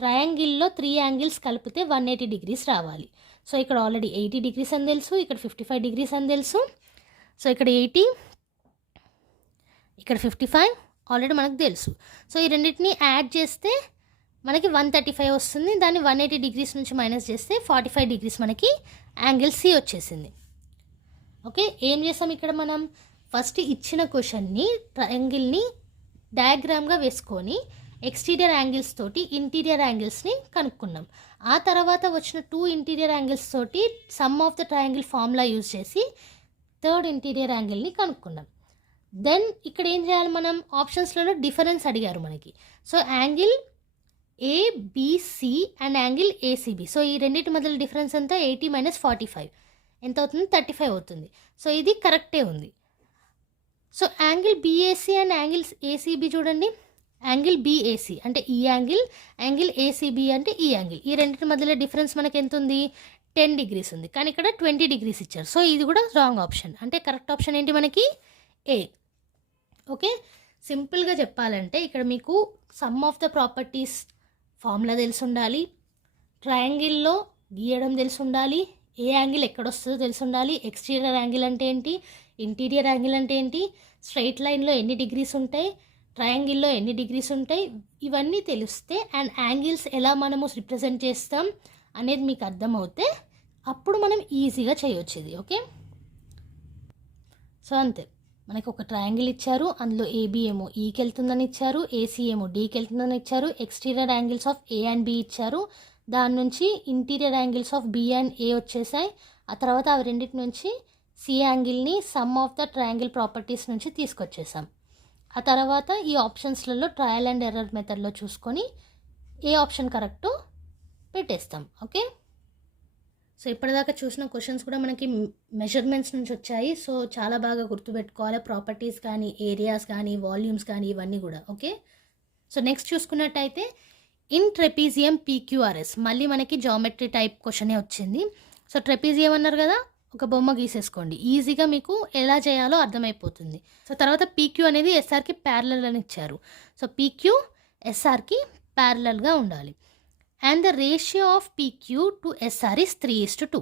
ట్రయాంగిల్లో 3 యాంగిల్స్ కలిపితే 180 డిగ్రీస్ రావాలి. సో ఇక్కడ ఆల్రెడీ 80 డిగ్రీస్ అని తెలుసు, ఇక్కడ 55 డిగ్రీస్ అని తెలుసు. సో ఇక్కడ 80, ఇక్కడ 55 ఆల్రెడీ మనకు తెలుసు. సో ఈ రెండింటిని యాడ్ చేస్తే మనకి 135 వస్తుంది. దాన్ని 180 డిగ్రీస్ నుంచి మైనస్ చేస్తే 45 డిగ్రీస్ మనకి యాంగిల్ సి వచ్చేసింది. ఓకే, ఏం చేస్తాం ఇక్కడ మనం? ఫస్ట్ ఇచ్చిన క్వశ్చన్ని ట్రయాంగిల్ని డయాగ్రామ్గా వేసుకొని ఎక్స్టీరియర్ యాంగిల్స్ తోటి ఇంటీరియర్ యాంగిల్స్ని కనుక్కున్నాం. ఆ తర్వాత వచ్చిన 2 ఇంటీరియర్ యాంగిల్స్ తోటి some of the triangle formula use చేసి 3rd ఇంటీరియర్ యాంగిల్ని కనుక్కున్నాం. దెన్ ఇక్కడ ఏం చేయాలి మనం? ఆప్షన్స్లలో డిఫరెన్స్ అడిగారు మనకి. So angle ABC and angle ACB. So ఈ రెండింటి మధ్యలో డిఫరెన్స్ ఎంత? 80 - 45 ఎంత అవుతుంది? 35 అవుతుంది. సో ఇది కరెక్టే ఉంది. So angle BAC and angle ACB చూడండి. యాంగిల్ బీఏసీ అంటే ఈ యాంగిల్, యాంగిల్ ఏసీబీ అంటే ఈ యాంగిల్. ఈ రెండింటి మధ్యలో డిఫరెన్స్ మనకి ఎంత ఉంది? 10 డిగ్రీస్ ఉంది. కానీ ఇక్కడ 20 డిగ్రీస్ ఇచ్చారు. సో ఇది కూడా రాంగ్ ఆప్షన్. అంటే కరెక్ట్ ఆప్షన్ ఏంటి మనకి? ఏ. ఓకే, సింపుల్గా చెప్పాలంటే ఇక్కడ మీకు some of the properties formula తెలిసి ఉండాలి, ట్రయాంగిల్లో గీయడం తెలిసి ఉండాలి, ఏ యాంగిల్ ఎక్కడొస్తుందో తెలిసి ఉండాలి, ఎక్స్టీరియర్ యాంగిల్ అంటే ఏంటి, ఇంటీరియర్ యాంగిల్ అంటే ఏంటి, స్ట్రైట్ లైన్లో ఎన్ని డిగ్రీస్ ఉంటాయి, ట్రయాంగిల్లో ఎన్ని డిగ్రీస్ ఉంటాయి, ఇవన్నీ తెలిస్తే అండ్ యాంగిల్స్ ఎలా మనము రిప్రజెంట్ చేస్తాం అనేది మీకు అర్థమవుతే అప్పుడు మనం ఈజీగా చేయొచ్చు ఇది. ఓకే, సో అంతే. మనకు ఒక ట్రయాంగిల్ ఇచ్చారు, అందులో ఏబీ ఏమో ఈకి వెళ్తుందని ఇచ్చారు, ఏసీ ఏమో డీకి వెళ్తుందని ఇచ్చారు, exterior angles of A and B ఇచ్చారు, దాని నుంచి interior angles of B and A వచ్చేసాయి. ఆ తర్వాత అవి రెండింటి నుంచి సి యాంగిల్ని sum of the triangle properties నుంచి తీసుకొచ్చేసాం. ఆ తర్వాత ఈ ఆప్షన్స్లలో ట్రయల్ అండ్ ఎర్రర్ మెథడ్లో చూసుకొని ఏ ఆప్షన్ కరెక్టో పెట్టేస్తాం. ఓకే, సో ఇప్పటిదాకా చూసిన క్వశ్చన్స్ కూడా మనకి మెజర్మెంట్స్ నుంచి వచ్చాయి. సో చాలా బాగా గుర్తుపెట్టుకోవాలి, ప్రాపర్టీస్ కానీ, ఏరియాస్ కానీ, వాల్యూమ్స్ కానీ, ఇవన్నీ కూడా. ఓకే, సో నెక్స్ట్ చూసుకున్నట్టయితే ఇన్ ట్రెపీజియం పీక్యూఆర్ఎస్, మళ్ళీ మనకి జామెట్రీ టైప్ క్వశ్చనే వచ్చింది. సో ట్రెపీజియం అన్నారు కదా, ఒక బొమ్మ గీసేసుకోండి, ఈజీగా మీకు ఎలా చేయాలో అర్థమైపోతుంది. సో తర్వాత పీక్యూ అనేది ఎస్ఆర్కి ప్యారలల్ అని ఇచ్చారు. సో పీక్యూ ఎస్ఆర్కి ప్యారలల్గా ఉండాలి. And the ratio of PQ to SR is 3:2.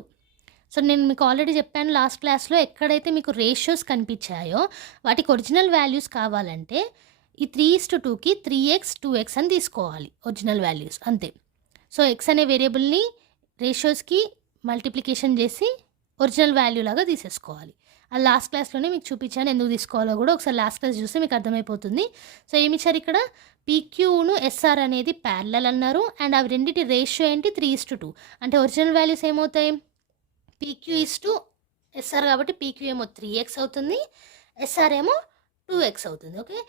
So నేను మీకు ఆల్రెడీ చెప్పాను లాస్ట్ క్లాస్లో, ఎక్కడైతే మీకు రేషియోస్ కనిపించాయో వాటికి ఒరిజినల్ వాల్యూస్ కావాలంటే ఈ 3:2కి 3x 2x అని తీసుకోవాలి ఒరిజినల్ వాల్యూస్, అంతే. సో ఎక్స్ అనే వేరియబుల్ని రేషియోస్కి మల్టిప్లికేషన్ చేసి ఒరిజినల్ వాల్యూ లాగా తీసేసుకోవాలి. ఆ లాస్ట్ క్లాస్లోనే మీకు చూపించాను ఎందుకు తీసుకోవాలో కూడా, ఒకసారి లాస్ట్ క్లాస్ చూస్తే మీకు అర్థమైపోతుంది. సో ఏమిచ్చారు ఇక్కడ? పీక్యూను ఎస్ఆర్ అనేది ప్యారలల్ అన్నారు, అండ్ అవి రెండింటి రేషియో ఏంటి? 3:2. అంటే ఒరిజినల్ వాల్యూస్ ఏమవుతాయి? పీక్యూ ఈస్ టు ఎస్ఆర్ కాబట్టి పీక్యూ ఏమో 3x అవుతుంది, ఎస్ఆర్ ఏమో 2x అవుతుంది. Okay,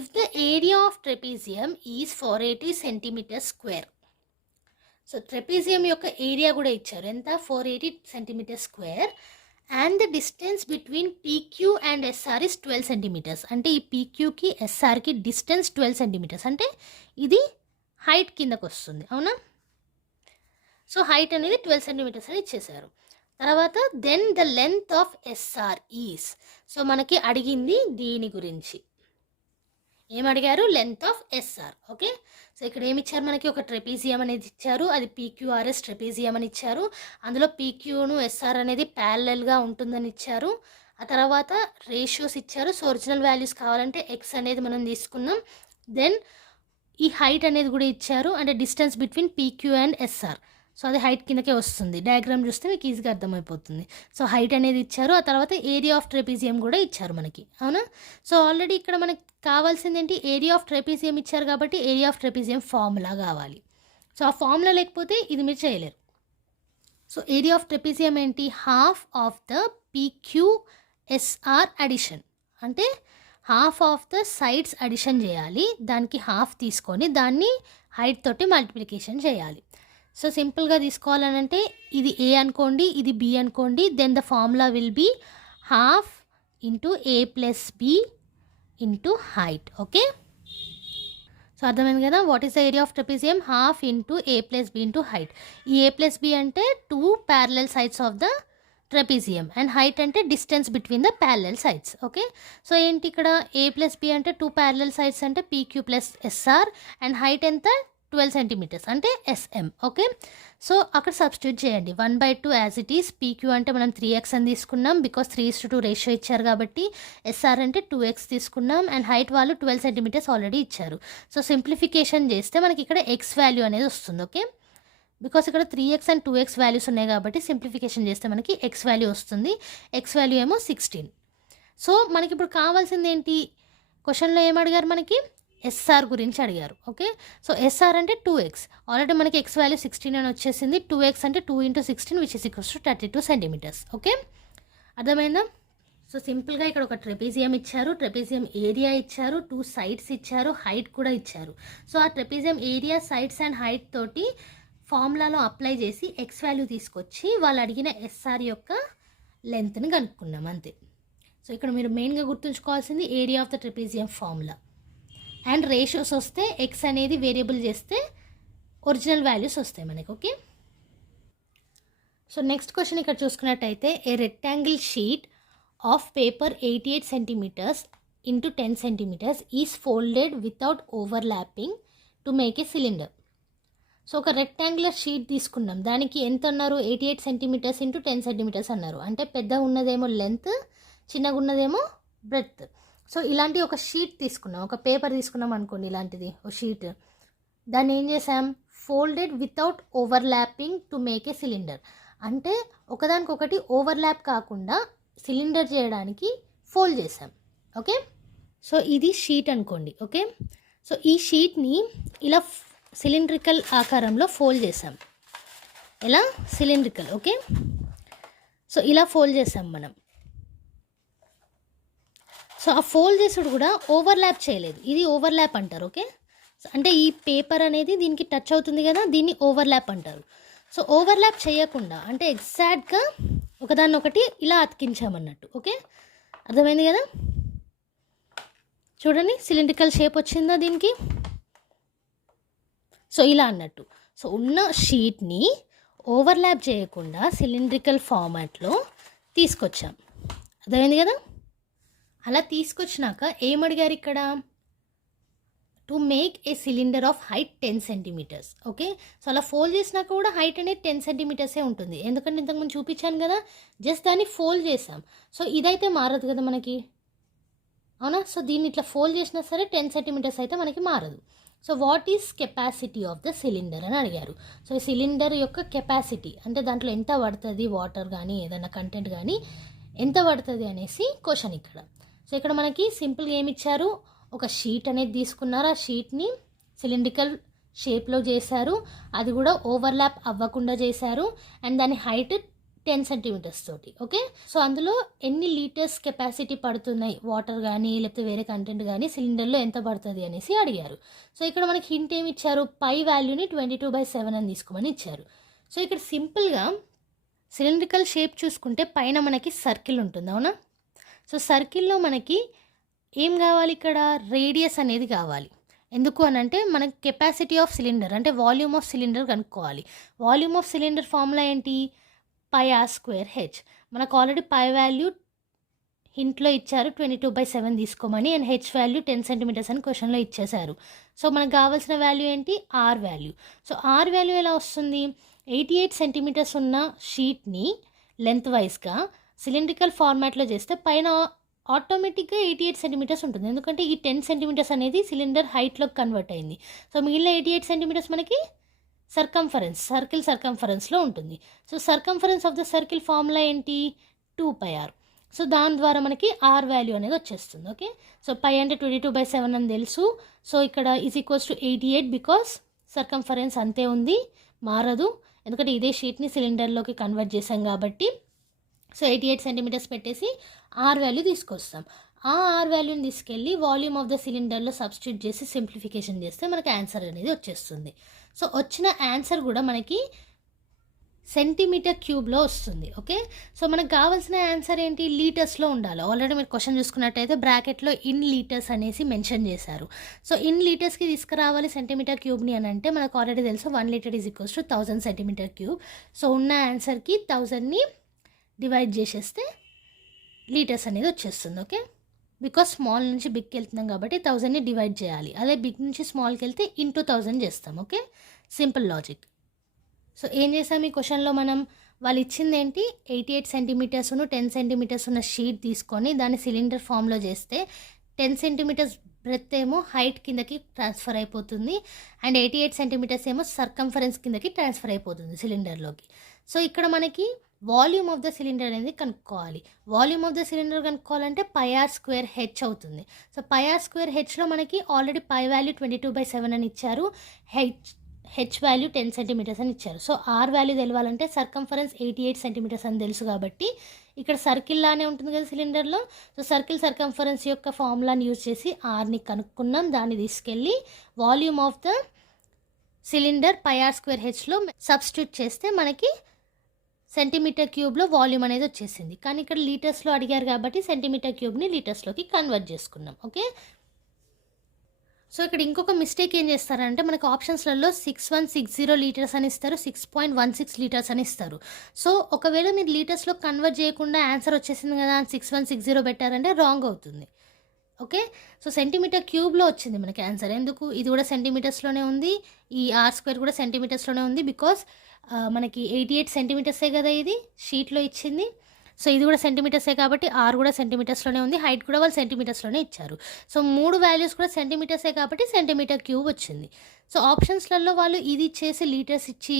if the area of trapezium is 480 cm². So trapezium యొక్క ఏరియా కూడా ఇచ్చారు, ఎంత? 480 cm². And the distance between PQ and SR is 12 cm. అంటే ఈ పీక్యూకి ఎస్ఆర్కి డిస్టెన్స్ 12 cm, అంటే ఇది హైట్ కిందకు వస్తుంది, అవునా? సో హైట్ అనేది 12 cm అని ఇచ్చేసారు. తర్వాత then the length of SR is, so మనకి అడిగింది దీని గురించి. ఏమడిగారు? Length of SR. Okay, so ఇక్కడ ఏమి ఇచ్చారు మనకి? ఒక ట్రెపీజియం అనేది ఇచ్చారు, అది పీక్యూఆర్ఎస్ ట్రెపీజియం అని ఇచ్చారు. అందులో పీక్యూను ఎస్ఆర్ అనేది ప్యారలల్గా ఉంటుందని ఇచ్చారు. ఆ తర్వాత రేషియోస్ ఇచ్చారు. సో ఒరిజినల్ వాల్యూస్ కావాలంటే ఎక్స్ అనేది మనం తీసుకున్నాం. దెన్ ఈ హైట్ అనేది కూడా ఇచ్చారు, అంటే distance between PQ and SR. So అది హైట్ కిందకే వస్తుంది, డయాగ్రామ్ చూస్తే మీకు ఈజీగా అర్థమైపోతుంది. సో హైట్ అనేది ఇచ్చారు, ఆ తర్వాత ఏరియా ఆఫ్ ట్రెపీజియం కూడా ఇచ్చారు మనకి, అవునా? సో ఆల్రెడీ ఇక్కడ మనకి కావాల్సింది ఏంటి? ఏరియా ఆఫ్ ట్రెపీజియం ఇచ్చారు కాబట్టి ఏరియా ఆఫ్ ట్రెపీజియం ఫార్ములా కావాలి. సో ఆ ఫార్ములా లేకపోతే ఇది మీరు చేయలేరు. సో ఏరియా ఆఫ్ ట్రెపీజియం ఏంటి? హాఫ్ ఆఫ్ ద పీక్యూఎస్ఆర్ అడిషన్, అంటే half of the sides addition చేయాలి, దానికి హాఫ్ తీసుకొని దాన్ని హైట్ తోటి మల్టిప్లికేషన్ చేయాలి. సో సింపుల్గా తీసుకోవాలనంటే ఇది ఏ అనుకోండి, ఇది బి అనుకోండి, then the formula will be half into A plus B into height. Okay, so అర్థమైంది కదా? What is the area of trapezium? Half into A plus B into height. ఈ ఏ ప్లస్ బి అంటే 2 parallel sides of the trapezium and height అంటే distance between the parallel sides. Okay, so ఏంటి ఇక్కడ ఏ ప్లస్ బి అంటే 2 ప్యారలల్ సైడ్స్ అంటే PQ plus SR and height ఎంత 12 సెంటీమీటర్స్ అంటే ఎస్ఎం. ఓకే, సో అక్కడ సబ్స్టిట్యూట్ చేయండి 1/2 యాజ్ ఇట్ ఈస్. పీక్యూ అంటే మనం 3x అని తీసుకున్నాం బికాస్ 3:2 రేషియో ఇచ్చారు కాబట్టి. ఎస్ఆర్ అంటే 2x తీసుకున్నాం అండ్ హైట్ వాళ్ళు 12 సెంటీమీటర్స్ ఆల్రెడీ ఇచ్చారు. సో సింప్లిఫికేషన్ చేస్తే మనకి ఇక్కడ ఎక్స్ వాల్యూ అనేది వస్తుంది. ఓకే, బికాస్ ఇక్కడ 3x అండ్ 2x వాల్యూస్ ఉన్నాయి కాబట్టి సింప్లిఫికేషన్ చేస్తే మనకి ఎక్స్ వాల్యూ వస్తుంది. ఎక్స్ వాల్యూ ఏమో 16. సో మనకి ఇప్పుడు కావాల్సింది ఏంటి, క్వశ్చన్లో ఏమడిగారు మనకి ఎస్ఆర్ గురించి అడిగారు. ఓకే, సో ఎస్ఆర్ అంటే 2x, ఆల్రెడీ మనకి ఎక్స్ వాల్యూ 16 అని వచ్చేసింది. 2x అంటే 2 × 16 which is equals to 32 centimetres. Okay, అర్థమైందా? సో సింపుల్గా ఇక్కడ ఒక ట్రెపీజియం ఇచ్చారు, ట్రెపీజియం ఏరియా ఇచ్చారు, 2 సైడ్స్ ఇచ్చారు, హైట్ కూడా ఇచ్చారు. సో ఆ trapezium area, sides and height తోటి ఫార్ములాలో అప్లై చేసి ఎక్స్ వాల్యూ తీసుకొచ్చి వాళ్ళు అడిగిన ఎస్ఆర్ యొక్క లెంత్ని కనుక్కున్నాం అంతే. సో ఇక్కడ మీరు మెయిన్గా గుర్తుంచుకోవాల్సింది area of the trapezium formula and ratios వస్తే ఎక్స్ అనేది వేరియబుల్ చేస్తే ఒరిజినల్ వాల్యూస్ వస్తాయి మనకి. ఓకే, సో నెక్స్ట్ క్వశ్చన్ ఇక్కడ చూసుకున్నట్టయితే a rectangle sheet of paper 88 centimetres into 10 centimetres is folded without overlapping to make a cylinder. So ఒక రెక్టాంగులర్ షీట్ తీసుకున్నాం, దానికి ఎంత అన్నారు 88 సెంటీమీటర్స్ ఇంటూ 10 సెంటీమీటర్స్ అన్నారు. అంటే పెద్దగా ఉన్నదేమో లెంత్, చిన్నగా ఉన్నదేమో బ్రెడ్త్. సో ఇలాంటి ఒక షీట్ తీసుకున్నాం, ఒక పేపర్ తీసుకున్నాం అనుకోండి, ఇలాంటిది ఒక షీట్. దాన్ని ఏం చేసాం, folded without overlapping to make a cylinder. అంటే ఒకదానికొకటి ఓవర్లాప్ కాకుండా సిలిండర్ చేయడానికి ఫోల్డ్ చేసాం. ఓకే, సో ఇది షీట్ అనుకోండి. ఓకే, సో ఈ షీట్ని ఇలా సిలిండ్రికల్ ఆకారంలో ఫోల్డ్ చేసాం. ఎలా సిలిండ్రికల్. ఓకే, సో ఇలా ఫోల్డ్ చేసాం మనం. సో ఆ ఫోల్డ్ చేసుడు కూడా ఓవర్లాప్ చేయలేదు, ఇది ఓవర్లాప్ అంటారు. ఓకే, అంటే ఈ పేపర్ అనేది దీనికి టచ్ అవుతుంది కదా, దీన్ని ఓవర్లాప్ అంటారు. సో ఓవర్లాప్ చేయకుండా అంటే ఎగ్జాక్ట్గా ఒకదాన్ని ఒకటి ఇలా అతికించామన్నట్టు. ఓకే, అర్థమైంది కదా? చూడండి సిలిండ్రికల్ షేప్ వచ్చిందా దీనికి. సో ఇలా అన్నట్టు. సో ఉన్న షీట్ని ఓవర్లాప్ చేయకుండా సిలిండ్రికల్ ఫార్మాట్లో తీసుకొచ్చాం. అర్థమైంది కదా? అలా తీసుకొచ్చినాక ఏమడిగారు ఇక్కడ, to make a cylinder of height 10 centimetres. Okay, so అలా ఫోల్డ్ చేసినాక కూడా హైట్ అనేది 10 సెంటీమీటర్సే ఉంటుంది. ఎందుకంటే ఇంతకుముందు చూపించాను కదా, జస్ట్ దాన్ని ఫోల్డ్ చేసాం. సో ఇదైతే మారదు కదా మనకి, అవునా? సో దీన్ని ఇట్లా ఫోల్డ్ చేసినా సరే 10 సెంటీమీటర్స్ అయితే మనకి మారదు. So what is capacity of the cylinder అని అడిగారు. సో సిలిండర్ యొక్క కెపాసిటీ అంటే దాంట్లో ఎంత పడుతుంది, వాటర్ కానీ ఏదైనా కంటెంట్ కానీ ఎంత పడుతుంది అనేసి క్వశ్చన్ ఇక్కడ. సో ఇక్కడ మనకి సింపుల్గా ఏమి ఇచ్చారు, ఒక షీట్ అనేది తీసుకున్నారు, ఆ షీట్ని సిలిండ్రికల్ షేప్లో చేశారు, అది కూడా ఓవర్లాప్ అవ్వకుండా చేశారు అండ్ దాని హైట్ 10 సెంటీమీటర్స్ తోటి. ఓకే, సో అందులో ఎన్ని లీటర్స్ కెపాసిటీ పడుతున్నాయి, వాటర్ కానీ లేకపోతే వేరే కంటెంట్ కానీ సిలిండర్లో ఎంత పడుతుంది అనేసి అడిగారు. సో ఇక్కడ మనకి హింట్ ఏమి ఇచ్చారు, పై వాల్యూని 22/7 అని తీసుకోమని ఇచ్చారు. సో ఇక్కడ సింపుల్గా సిలిండ్రికల్ షేప్ చూసుకుంటే పైన మనకి సర్కిల్ ఉంటుంది, అవునా? సో సర్కిల్లో మనకి ఏం కావాలి, ఇక్కడ రేడియస్ అనేది కావాలి. ఎందుకు అని అంటే మనకి కెపాసిటీ ఆఫ్ సిలిండర్ అంటే వాల్యూమ్ ఆఫ్ సిలిండర్ కనుక్కోవాలి. వాల్యూమ్ ఆఫ్ సిలిండర్ ఫార్ములా ఏంటి, πr²h. మనకు ఆల్రెడీ పై వాల్యూ హింట్లో ఇచ్చారు 22/7 తీసుకోమని అండ్ హెచ్ వాల్యూ 10 సెంటీమీటర్స్ అని క్వశ్చన్లో ఇచ్చేశారు. సో మనకు కావాల్సిన వాల్యూ ఏంటి, R value. So R value ఎలా వస్తుంది, 88 సెంటీమీటర్స్ ఉన్న షీట్ని లెంత్ వైజ్గా సిలిండ్రికల్ ఫార్మాట్లో చేస్తే పైన ఆటోమేటిక్గా 88 సెంటీమీటర్స్ ఉంటుంది. ఎందుకంటే ఈ 10 సెంటీమీటర్స్ అనేది సిలిండర్ హైట్లోకి కన్వర్ట్ అయింది. సో మిగిలిన 88 సెంటీమీటర్స్ మనకి సర్కిల్ సర్కంఫరెన్స్లో ఉంటుంది. So circumference of the circle formula ఏంటి, 2πr. సో దాని ద్వారా మనకి ఆర్ వాల్యూ అనేది వచ్చేస్తుంది. ఓకే, సో పై అంటే 22/7 అని తెలుసు. సో ఇక్కడ is equals to 88 because circumference అంతే ఉంది, మారదు. ఎందుకంటే ఇదే షీట్ని సిలిండర్లోకి కన్వర్ట్ చేసాం కాబట్టి. సో 88 సెంటీమీటర్స్ పెట్టేసి ఆర్ వాల్యూ తీసుకొస్తాం. ఆ ఆర్ వాల్యూని తీసుకెళ్ళి వాల్యూమ్ ఆఫ్ ద సిలిండర్లో సబ్స్టిట్యూట్ చేసి సింప్లిఫికేషన్ చేస్తే మనకి ఆన్సర్ అనేది వచ్చేస్తుంది. సో వచ్చిన ఆన్సర్ కూడా మనకి సెంటీమీటర్ క్యూబ్లో వస్తుంది. ఓకే, సో మనకు కావాల్సిన ఆన్సర్ ఏంటి, లీటర్స్లో ఉండాలి. ఆల్రెడీ మీరు క్వశ్చన్ చూసుకున్నట్టయితే బ్రాకెట్లో ఇన్ లీటర్స్ అనేసి మెన్షన్ చేశారు. సో ఇన్ లీటర్స్కి తీసుకురావాలి సెంటీమీటర్ క్యూబ్ని అని అంటే మనకు ఆల్రెడీ తెలుసు 1 litre is equals to 1000 centimetre cube. So ఉన్న ఆన్సర్కి 1000ని డివైడ్ చేసేస్తే లీటర్స్ అనేది వచ్చేస్తుంది. ఓకే, బికాస్ స్మాల్ నుంచి బిగ్కి వెళ్తున్నాం కాబట్టి 1000ని డివైడ్ చేయాలి. అదే బిగ్ నుంచి స్మాల్కి వెళ్తే ఇంటూ 1000 చేస్తాం. Okay, simple logic. సో ఏం చేసాం ఈ క్వశ్చన్లో మనం, వాళ్ళు ఇచ్చింది ఏంటి, 88 సెంటీమీటర్స్ 10 సెంటీమీటర్స్ ఉన్న షీట్ తీసుకొని దాన్ని సిలిండర్ ఫామ్లో చేస్తే 10 సెంటీమీటర్స్ బ్రెత్ ఏమో హైట్ కిందకి ట్రాన్స్ఫర్ అయిపోతుంది అండ్ 88 సెంటీమీటర్స్ ఏమో సర్కంఫరెన్స్ కిందకి ట్రాన్స్ఫర్ అయిపోతుంది సిలిండర్లోకి. సో ఇక్కడ మనకి వాల్యూమ్ ఆఫ్ ద సిలిండర్ అనేది కనుక్కోవాలి. వాల్యూమ్ ఆఫ్ ద సిలిండర్ కనుక్కోవాలంటే πr²h అవుతుంది. సో πr²hలో మనకి ఆల్రెడీ పై వాల్యూ 22/7 అని ఇచ్చారు, హెచ్ వాల్యూ 10 సెంటీమీటర్స్ అని ఇచ్చారు. సో ఆర్ వాల్యూ తెలవాలంటే సర్కంఫరెన్స్ 88 సెంటీమీటర్స్ అని తెలుసు కాబట్టి ఇక్కడ సర్కిల్ లానే ఉంటుంది కదా సిలిండర్లో. సో సర్కిల్ సర్కంఫరెన్స్ యొక్క ఫార్ములాని యూజ్ చేసి ఆర్ని కనుక్కున్నాం. దాన్ని తీసుకెళ్ళి వాల్యూమ్ ఆఫ్ ద సిలిండర్ πr²hలో సబ్స్టిట్యూట్ చేస్తే మనకి సెంటీమీటర్ క్యూబ్లో వాల్యూమ్ అనేది వచ్చేసింది. కానీ ఇక్కడ లీటర్స్లో అడిగారు కాబట్టి సెంటీమీటర్ క్యూబ్ని లీటర్స్లోకి కన్వర్ట్ చేసుకున్నాం. ఓకే, సో ఇక్కడ ఇంకొక మిస్టేక్ ఏం చేస్తారంటే మనకు ఆప్షన్స్లలో 6160 లీటర్స్ అని ఇస్తారు, 6.16 లీటర్స్ అని ఇస్తారు. సో ఒకవేళ మీరు లీటర్స్లో కన్వర్ట్ చేయకుండా ఆన్సర్ వచ్చేసింది కదా అని 6160 పెట్టారంటే రాంగ్ అవుతుంది. ఓకే, సో సెంటీమీటర్ క్యూబ్లో వచ్చింది మనకి ఆన్సర్. ఎందుకు, ఇది కూడా సెంటీమీటర్స్లోనే ఉంది, ఈ r² కూడా సెంటీమీటర్స్లోనే ఉంది. బికాస్ మనకి 88 సెంటీమీటర్సే కదా ఇది షీట్లో ఇచ్చింది. సో ఇది కూడా సెంటీమీటర్సే కాబట్టి ఆర్ కూడా సెంటీమీటర్స్లోనే ఉంది, హైట్ కూడా వాళ్ళు సెంటీమీటర్స్లోనే ఇచ్చారు. సో 3 వాల్యూస్ కూడా సెంటీమీటర్సే కాబట్టి సెంటీమీటర్ క్యూబ్ వచ్చింది. సో ఆప్షన్స్లలో వాళ్ళు ఇది ఇచ్చేసి లీటర్స్ ఇచ్చి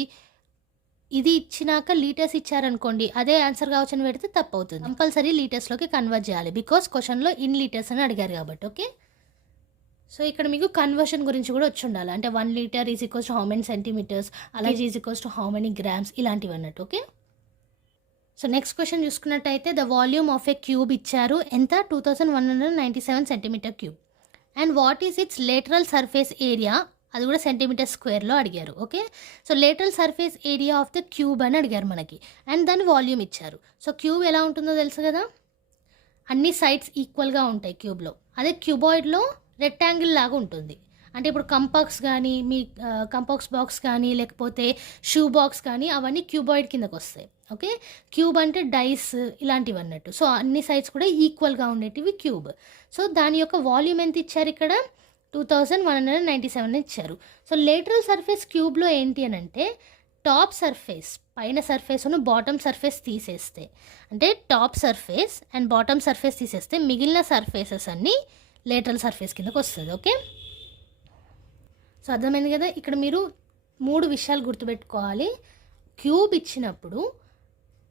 ఇది ఇచ్చినాక లీటర్స్ ఇచ్చారనుకోండి, అదే ఆన్సర్ కావచ్చని పెడితే తప్పు అవుతుంది. కంపల్సరీ లీటర్స్లోకి కన్వర్ట్ చేయాలి బికాస్ క్వశ్చన్లో ఇన్ లీటర్స్ అని అడిగారు కాబట్టి. ఓకే, సో ఇక్కడ మీకు కన్వర్షన్ గురించి కూడా వచ్చి ఉండాలి. అంటే 1 litre is equals to how many centimetres, అలాగే is equals to how many grams, ఇలాంటివి అన్నట్టు. ఓకే, సో నెక్స్ట్ క్వశ్చన్ చూసుకున్నట్టయితే the volume of a cube ఇచ్చారు, ఎంత, 2197 centimetre cube. And what is its lateral surface area, అది కూడా సెంటీమీటర్ స్క్వేర్లో అడిగారు. Okay, so lateral surface area of the cube అని అడిగారు మనకి, అండ్ దాని వాల్యూమ్ ఇచ్చారు. సో క్యూబ్ ఎలా ఉంటుందో తెలుసు కదా, అన్ని సైడ్స్ ఈక్వల్గా ఉంటాయి క్యూబ్లో. అదే క్యూబాయిడ్లో రెక్టాంగిల్ లాగా ఉంటుంది. అంటే ఇప్పుడు కంపాక్స్ కానీ మీ కంపాక్స్ బాక్స్ కానీ లేకపోతే షూ బాక్స్ కానీ అవన్నీ క్యూబాయిడ్ కిందకు వస్తాయి. ఓకే, క్యూబ్ అంటే డైస్ ఇలాంటివి అన్నట్టు. సో అన్ని సైడ్స్ కూడా ఈక్వల్గా ఉండేటివి క్యూబ్. సో దాని యొక్క వాల్యూమ్ ఎంత ఇచ్చారు ఇక్కడ, 2197 ఇచ్చారు. సో లేటరల్ సర్ఫేస్ క్యూబ్లో ఏంటి అని అంటే టాప్ సర్ఫేస్, పైన సర్ఫేస్ను బాటమ్ సర్ఫేస్ తీసేస్తే, అంటే top surface and bottom surface తీసేస్తే మిగిలిన సర్ఫేసెస్ అన్నీ లేటరల్ సర్ఫేస్ కిందకు వస్తుంది. ఓకే, సో అర్థమైంది కదా. ఇక్కడ మీరు 3 విషయాలు గుర్తుపెట్టుకోవాలి. క్యూబ్ ఇచ్చినప్పుడు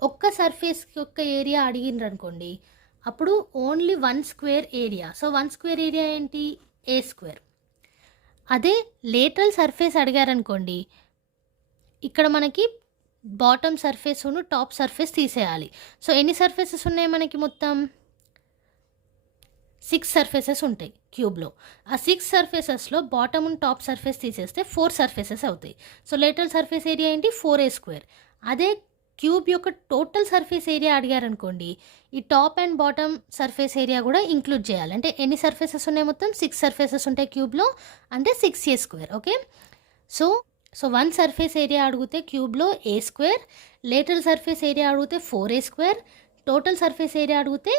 ఒక్క సర్ఫేస్ యొక్క ఏరియా అడిగినారు అనుకోండి, అప్పుడు only 1 square area. So 1 square area ఏంటి, a². అదే లేటరల్ సర్ఫేస్ అడిగారనుకోండి, ఇక్కడ మనకి బాటమ్ సర్ఫేస్ను టాప్ సర్ఫేస్ తీసేయాలి. సో ఎన్ని సర్ఫేసెస్ ఉన్నాయి మనకి, మొత్తం 6 సర్ఫేసెస్ ఉంటాయి క్యూబ్లో. ఆ 6 సర్ఫేసెస్లో బాటమ్ అండ్ టాప్ సర్ఫేస్ తీసేస్తే 4 సర్ఫేసెస్ అవుతాయి. సో లేటరల్ సర్ఫేస్ ఏరియా ఏంటి, 4a². అదే క్యూబ్ యొక్క టోటల్ సర్ఫేస్ ఏరియా అడిగారనుకోండి, ఈ top and bottom surface area కూడా ఇంక్లూడ్ చేయాలి. అంటే ఎన్ని సర్ఫేసెస్ ఉన్నాయి, మొత్తం 6 సర్ఫేసెస్ ఉంటాయి క్యూబ్లో, అంటే 6a². Okay, so 1 surface area అడిగితే క్యూబ్లో a², లేటరల్ సర్ఫేస్ ఏరియా అడిగితే 4a², టోటల్ సర్ఫేస్ ఏరియా అడిగితే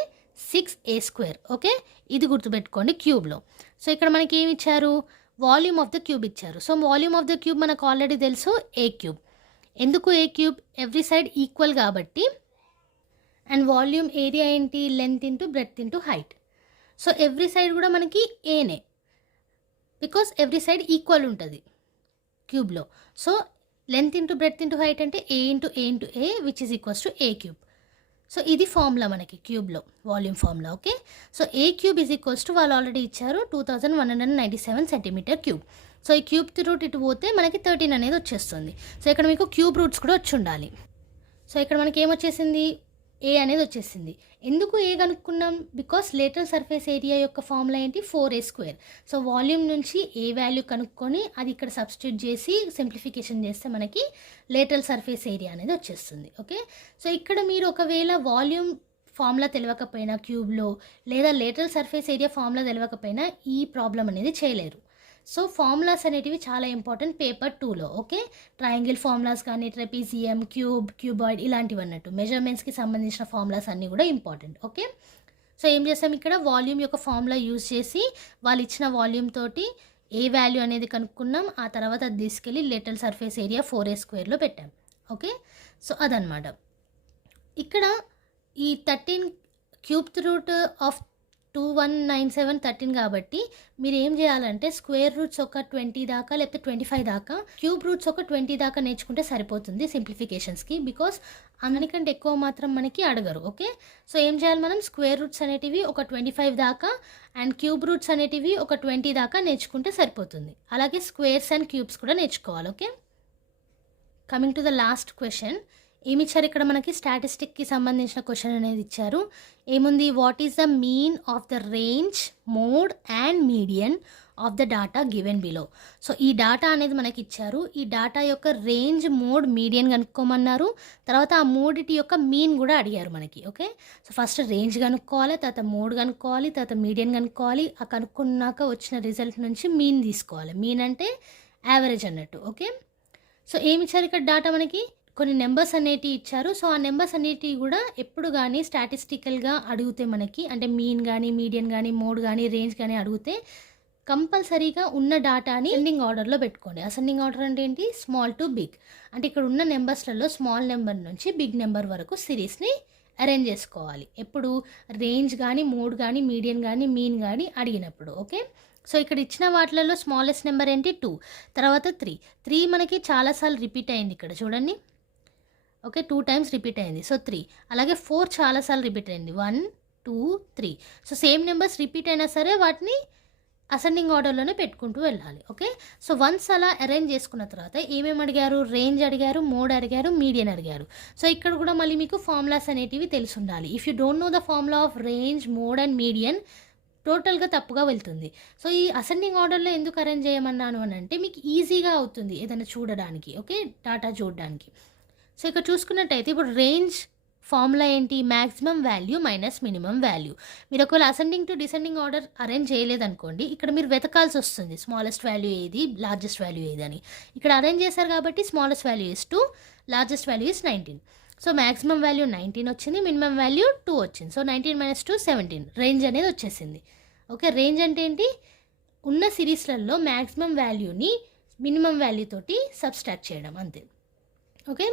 6a². ఓకే, ఇది గుర్తుపెట్టుకోండి క్యూబ్లో. సో ఇక్కడ మనకి ఏమి ఇచ్చారు, వాల్యూమ్ ఆఫ్ ద క్యూబ్ ఇచ్చారు. So volume of the cube మనకు ఆల్రెడీ తెలుసు, a³. ఎందుకు a³, ఎవ్రీ సైడ్ ఈక్వల్ కాబట్టి. అండ్ వాల్యూమ్ ఏరియా ఏంటి, length into breadth into height. So every side కూడా మనకి ఏనే, బికాస్ ఎవ్రీ సైడ్ ఈక్వల్ ఉంటుంది క్యూబ్లో. So length into breadth into height అంటే a into a into a which is equals to a³. So ఇది ఫార్ములా మనకి క్యూబ్లో, volume formula. Okay, so a³ is equals to వాళ్ళు ఆల్రెడీ ఇచ్చారు 2197 సెంటీమీటర్ క్యూబ్. సో ఈ క్యూబ్ రూట్ ఇటు పోతే మనకి 13 అనేది వచ్చేస్తుంది. సో ఇక్కడ మీకు క్యూబ్ రూట్స్ కూడా వచ్చి ఉండాలి. సో ఇక్కడ మనకి ఏమొచ్చేసింది, ఏ అనేది వచ్చేసింది. ఎందుకు ఏ కనుక్కున్నాం, బికాస్ లేటరల్ సర్ఫేస్ ఏరియా యొక్క ఫార్ములా ఏంటి, 4a². సో వాల్యూమ్ నుంచి ఏ వాల్యూ కనుక్కొని అది ఇక్కడ సబ్స్టిట్యూట్ చేసి సింప్లిఫికేషన్ చేస్తే మనకి లేటరల్ సర్ఫేస్ ఏరియా అనేది వచ్చేస్తుంది. ఓకే, సో ఇక్కడ మీరు ఒకవేళ వాల్యూమ్ ఫార్ములా తెలియకపోయినా క్యూబ్లో, లేదా లేటరల్ సర్ఫేస్ ఏరియా ఫార్ములా తెలియకపోయినా ఈ ప్రాబ్లం అనేది చేయలేరు. సో ఫార్ములాస్ అనేటివి చాలా ఇంపార్టెంట్ పేపర్ 2లో. ఓకే, ట్రయాంగిల్ ఫార్ములాస్ కానీ ట్రెపీజియం, క్యూబాయిడ్ ఇలాంటివి అన్నట్టు మెజర్మెంట్స్కి సంబంధించిన ఫార్ములాస్ అన్నీ కూడా ఇంపార్టెంట్. ఓకే, సో ఏం చేస్తాం ఇక్కడ వాల్యూమ్ యొక్క ఫార్ములా యూజ్ చేసి వాళ్ళు ఇచ్చిన వాల్యూమ్ తోటి ఏ వాల్యూ అనేది కనుక్కున్నాం. ఆ తర్వాత అది తీసుకెళ్ళి లేటరల్ సర్ఫేస్ ఏరియా 4a² పెట్టాం. ఓకే, సో అదనమాట. ఇక్కడ ఈ 13 క్యూబ్డ్ రూట్ ఆఫ్ 2197 13 కాబట్టి మీరు ఏం చేయాలంటే స్క్వేర్ రూట్స్ ఒక 20 దాకా లేకపోతే 25 దాకా, క్యూబ్ రూట్స్ ఒక 20 దాకా నేర్చుకుంటే సరిపోతుంది సింప్లిఫికేషన్స్కి. బికాస్ అందుకంటే ఎక్కువ మాత్రం మనకి అడగరు. ఓకే, సో ఏం చేయాలి మనం స్క్వేర్ రూట్స్ అనేటివి ఒక 25 దాకా అండ్ క్యూబ్ రూట్స్ అనేటివి ఒక 20 దాకా నేర్చుకుంటే సరిపోతుంది. అలాగే స్క్వేర్స్ అండ్ క్యూబ్స్ కూడా నేర్చుకోవాలి. Okay, coming to the last question. ఏమి ఇచ్చారు ఇక్కడ మనకి స్టాటిస్టిక్కి సంబంధించిన క్వశ్చన్ అనేది ఇచ్చారు. ఏముంది, what is the mean of the range, mode and median of the data given below. So ఈ డాటా అనేది మనకి ఇచ్చారు. ఈ డాటా యొక్క రేంజ్, మోడ్, మీడియన్ కనుక్కోమన్నారు. తర్వాత ఆ మూడిటి యొక్క మీన్ కూడా అడిగారు మనకి. ఓకే, సో ఫస్ట్ రేంజ్ కనుక్కోవాలి, తర్వాత మోడ్ కనుక్కోవాలి, తర్వాత మీడియన్ కనుక్కోవాలి. ఆ కనుక్కున్నాక వచ్చిన రిజల్ట్ నుంచి మీన్ తీసుకోవాలి. మీన్ అంటే యావరేజ్ అన్నట్టు. ఓకే, సో ఏమి ఇచ్చారు ఇక్కడ డాటా మనకి కొన్ని నెంబర్స్ అనేటివి ఇచ్చారు. సో ఆ నెంబర్స్ అనేటివి కూడా ఎప్పుడు కానీ స్టాటిస్టికల్గా అడిగితే మనకి అంటే మీన్ కానీ, మీడియన్ కానీ, మోడ్ కానీ, రేంజ్ కానీ అడిగితే కంపల్సరీగా ఉన్న డాటాని అసెండింగ్ ఆర్డర్లో పెట్టుకోండి. అసెండింగ్ ఆర్డర్ అంటే ఏంటి, స్మాల్ టు బిగ్. అంటే ఇక్కడ ఉన్న నెంబర్స్లలో స్మాల్ నెంబర్ నుంచి బిగ్ నెంబర్ వరకు సిరీస్ని అరేంజ్ చేసుకోవాలి. ఎప్పుడు రేంజ్ కానీ, మోడ్ కానీ, మీడియన్ కానీ, మీన్ కానీ అడిగినప్పుడు. ఓకే, సో ఇక్కడ ఇచ్చిన వాటిలలో స్మాలెస్ట్ నెంబర్ ఏంటి 2, తర్వాత 3 మనకి చాలాసార్లు రిపీట్ అయింది ఇక్కడ చూడండి. ఓకే, 2 times రిపీట్ అయింది, సో 3. అలాగే 4 చాలాసార్లు రిపీట్ అయింది, 1 2 3. సో సేమ్ నెంబర్స్ రిపీట్ అయినా సరే వాటిని అసెండింగ్ ఆర్డర్లోనే పెట్టుకుంటూ వెళ్ళాలి. ఓకే, సో వన్స్ అలా అరేంజ్ చేసుకున్న తర్వాత ఏమేమి అడిగారు, రేంజ్ అడిగారు, మోడ్ అడిగారు, మీడియన్ అడిగారు. సో ఇక్కడ కూడా మళ్ళీ మీకు ఫార్ములాస్ అనేటివి తెలిసి ఉండాలి. If you don't know the formula of range, mode and median టోటల్గా తప్పుగా వెళ్తుంది. సో ఈ అసెండింగ్ ఆర్డర్లో ఎందుకు అరేంజ్ చేయమన్నాను అని అంటే మీకు ఈజీగా అవుతుంది ఏదైనా చూడడానికి. ఓకే, డాటా చూడడానికి. సో ఇక్కడ చూసుకున్నట్టయితే ఇప్పుడు రేంజ్ ఫార్ములా ఏంటి, maximum value minus minimum value. మీరు ఒకవేళ ascending to descending order arrange చేయలేదనుకోండి, ఇక్కడ మీరు వెతకాల్సి వస్తుంది స్మాలెస్ట్ వాల్యూ ఏది, లార్జెస్ట్ వాల్యూ ఏది అని. ఇక్కడ అరేంజ్ చేశారు కాబట్టి smallest value is 2, largest value is 19. So maximum value 19 వచ్చింది, మినిమం వాల్యూ 2 వచ్చింది. సో 19 - 2 17, రేంజ్ అనేది వచ్చేసింది. ఓకే, రేంజ్ అంటే ఏంటి, ఉన్న సిరీస్లలో మ్యాక్సిమం వాల్యూని మినిమం వాల్యూ తోటి సబ్స్ట్రాక్ట్ చేయడం అంతే. ఓకే,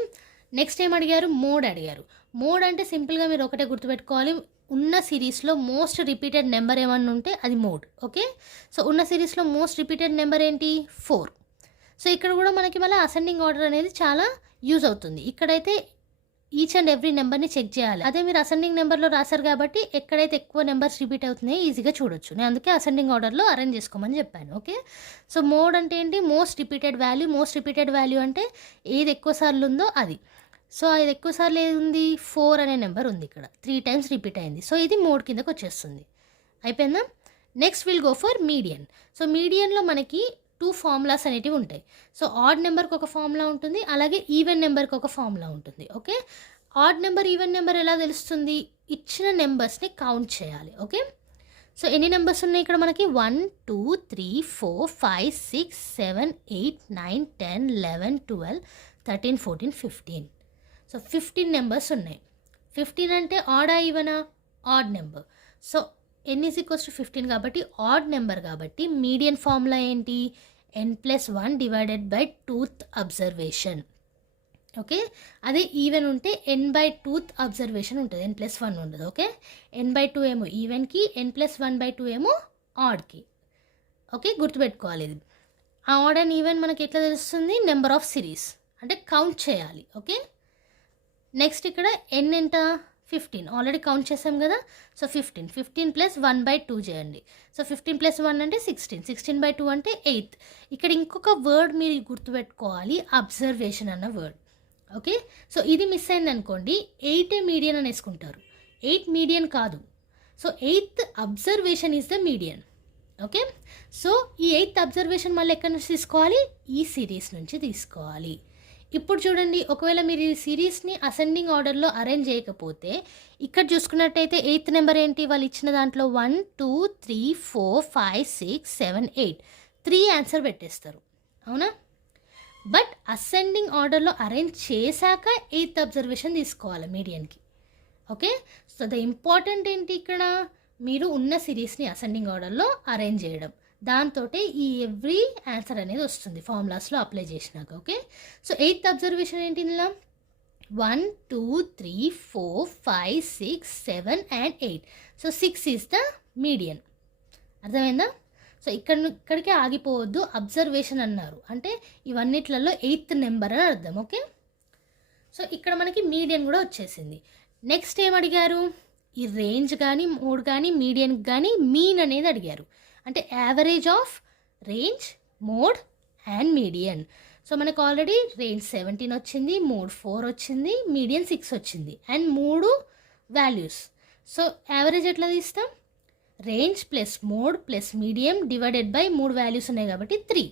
నెక్స్ట్ ఏం అడిగారు, మోడ్ అడిగారు. మోడ్ అంటే సింపుల్గా మీరు ఒకటే గుర్తుపెట్టుకోవాలి, ఉన్న సిరీస్లో మోస్ట్ రిపీటెడ్ నెంబర్ ఏమన్నా ఉంటే అది మోడ్. ఓకే, సో ఉన్న సిరీస్లో మోస్ట్ రిపీటెడ్ నెంబర్ ఏంటి 4. సో ఇక్కడ కూడా మనకి మళ్ళీ అసెండింగ్ ఆర్డర్ అనేది చాలా యూజ్ అవుతుంది. ఇక్కడైతే ఈచ్ అండ్ ఎవ్రీ నెంబర్ని చెక్ చేయాలి. అదే మీరు అసెండింగ్ నెంబర్లో రాశారు కాబట్టి ఎక్కడైతే ఎక్కువ నెంబర్స్ రిపీట్ అవుతున్నాయో ఈజీగా చూడొచ్చు. నేను అందుకే అసెండింగ్ ఆర్డర్లో అరేంజ్ చేసుకోమని చెప్పాను. ఓకే, సో మోడ్ అంటే ఏంటి, most repeated value. Most repeated value అంటే ఏది ఎక్కువ సార్లు ఉందో అది. సో అది ఎక్కువ సార్లు ఏది ఉంది, 4 అనే నెంబర్ ఉంది ఇక్కడ, 3 times రిపీట్ అయింది. సో ఇది మోడ్ కిందకు వచ్చేస్తుంది. అయిపోయిందా. Next will go for median. So మీడియన్లో మనకి 2 ఫార్ములాస్ అనేటివి ఉంటాయి. సో ఆడ్ నెంబర్కి ఒక ఫార్ములా ఉంటుంది, అలాగే ఈవెన్ నెంబర్కి ఒక ఫార్ములా ఉంటుంది. Okay, odd number, even number ఎలా తెలుస్తుంది, ఇచ్చిన నెంబర్స్ని కౌంట్ చేయాలి. ఓకే, సో ఎన్ని నెంబర్స్ ఉన్నాయి ఇక్కడ మనకి, 1 2 3 4 5 6 7 8 9 10 11 12 13 14 15. సో 15 నెంబర్స్ ఉన్నాయి. 15 అంటే ఆడా ఈవెనా, ఆడ్ నెంబర్. సో n = 15 కాబట్టి ఆడ్ నెంబర్ కాబట్టి మీడియన్ ఫార్ములా ఏంటి, n+1 divided by 2th observation. Okay, అదే ఈవెన్ ఉంటే n/2th అబ్జర్వేషన్ ఉంటుంది, n+1 ఉండదు. ఓకే, n/2 ఏమో ఈవెన్కి, n+1/2 ఏమో ఆడ్కి. ఓకే, గుర్తుపెట్టుకోవాలి ఇది. ఆ ఆడ్ అండ్ ఈవెన్ మనకి ఎట్లా తెలుస్తుంది, నెంబర్ ఆఫ్ సిరీస్ అంటే కౌంట్ చేయాలి. ఓకే, నెక్స్ట్ ఇక్కడ n ఎంత, 15 ఆల్రెడీ కౌంట్ చేసాం కదా. సో 15 + 1/2 చేయండి. సో 15 + 1 అంటే 16, 16/2 అంటే 8. ఇక్కడ ఇంకొక వర్డ్ మీరు గుర్తుపెట్టుకోవాలి, అబ్జర్వేషన్ అన్న వర్డ్. ఓకే, సో ఇది మిస్ అయింది అనుకోండి, 8 మీడియన్ అని వేసుకుంటారు. 8 మీడియన్ కాదు. So 8th observation is the median. Okay, so ఈ 8th అబ్జర్వేషన్ మళ్ళీ ఎక్కడి నుంచి తీసుకోవాలి, ఈ సిరీస్ నుంచి తీసుకోవాలి. ఇప్పుడు చూడండి, ఒకవేళ మీరు ఈ సిరీస్ని అసెండింగ్ ఆర్డర్లో అరేంజ్ చేయకపోతే ఇక్కడ చూసుకున్నట్టయితే 8th నెంబర్ ఏంటి, వాళ్ళు ఇచ్చిన దాంట్లో 1 2 3 4 5 6 7 8 3 ఆన్సర్ పెట్టేస్తారు, అవునా? బట్ అసెండింగ్ ఆర్డర్లో అరేంజ్ చేశాక 8th అబ్జర్వేషన్ తీసుకోవాలి మీడియన్కి. ఓకే, సో ద ఇంపార్టెంట్ ఏంటి ఇక్కడ, మీరు ఉన్న సిరీస్ని అసెండింగ్ ఆర్డర్లో అరేంజ్ చేయడం, దాంతో ఈ ఎవ్రీ ఆన్సర్ అనేది వస్తుంది ఫార్ములాస్లో అప్లై చేసినాక. ఓకే, సో 8th అబ్జర్వేషన్ ఏంటి ఇలా 1 2 3 4 5 6 7 and 8. So 6 is the median. అర్థమైందా? సో ఇక్కడికే ఆగిపోవద్దు, అబ్జర్వేషన్ అన్నారు అంటే ఇవన్నిట్లలో 8th నెంబర్ అని అర్థం. ఓకే, సో ఇక్కడ మనకి మీడియన్ కూడా వచ్చేసింది. నెక్స్ట్ ఏం అడిగారు, ఈ రేంజ్ కానీ మోడ్ కానీ మీడియన్ కానీ మీన్ అనేది అడిగారు, అంటే average of range, mode and median. So మనకు ఆల్రెడీ రేంజ్ 17 వచ్చింది, మోడ్ 4 వచ్చింది, మీడియన్ 6 వచ్చింది అండ్ 3 వాల్యూస్. సో యావరేజ్ ఎట్లా తీస్తాం, range plus mode plus medium divided by 3 values ఉన్నాయి కాబట్టి 3.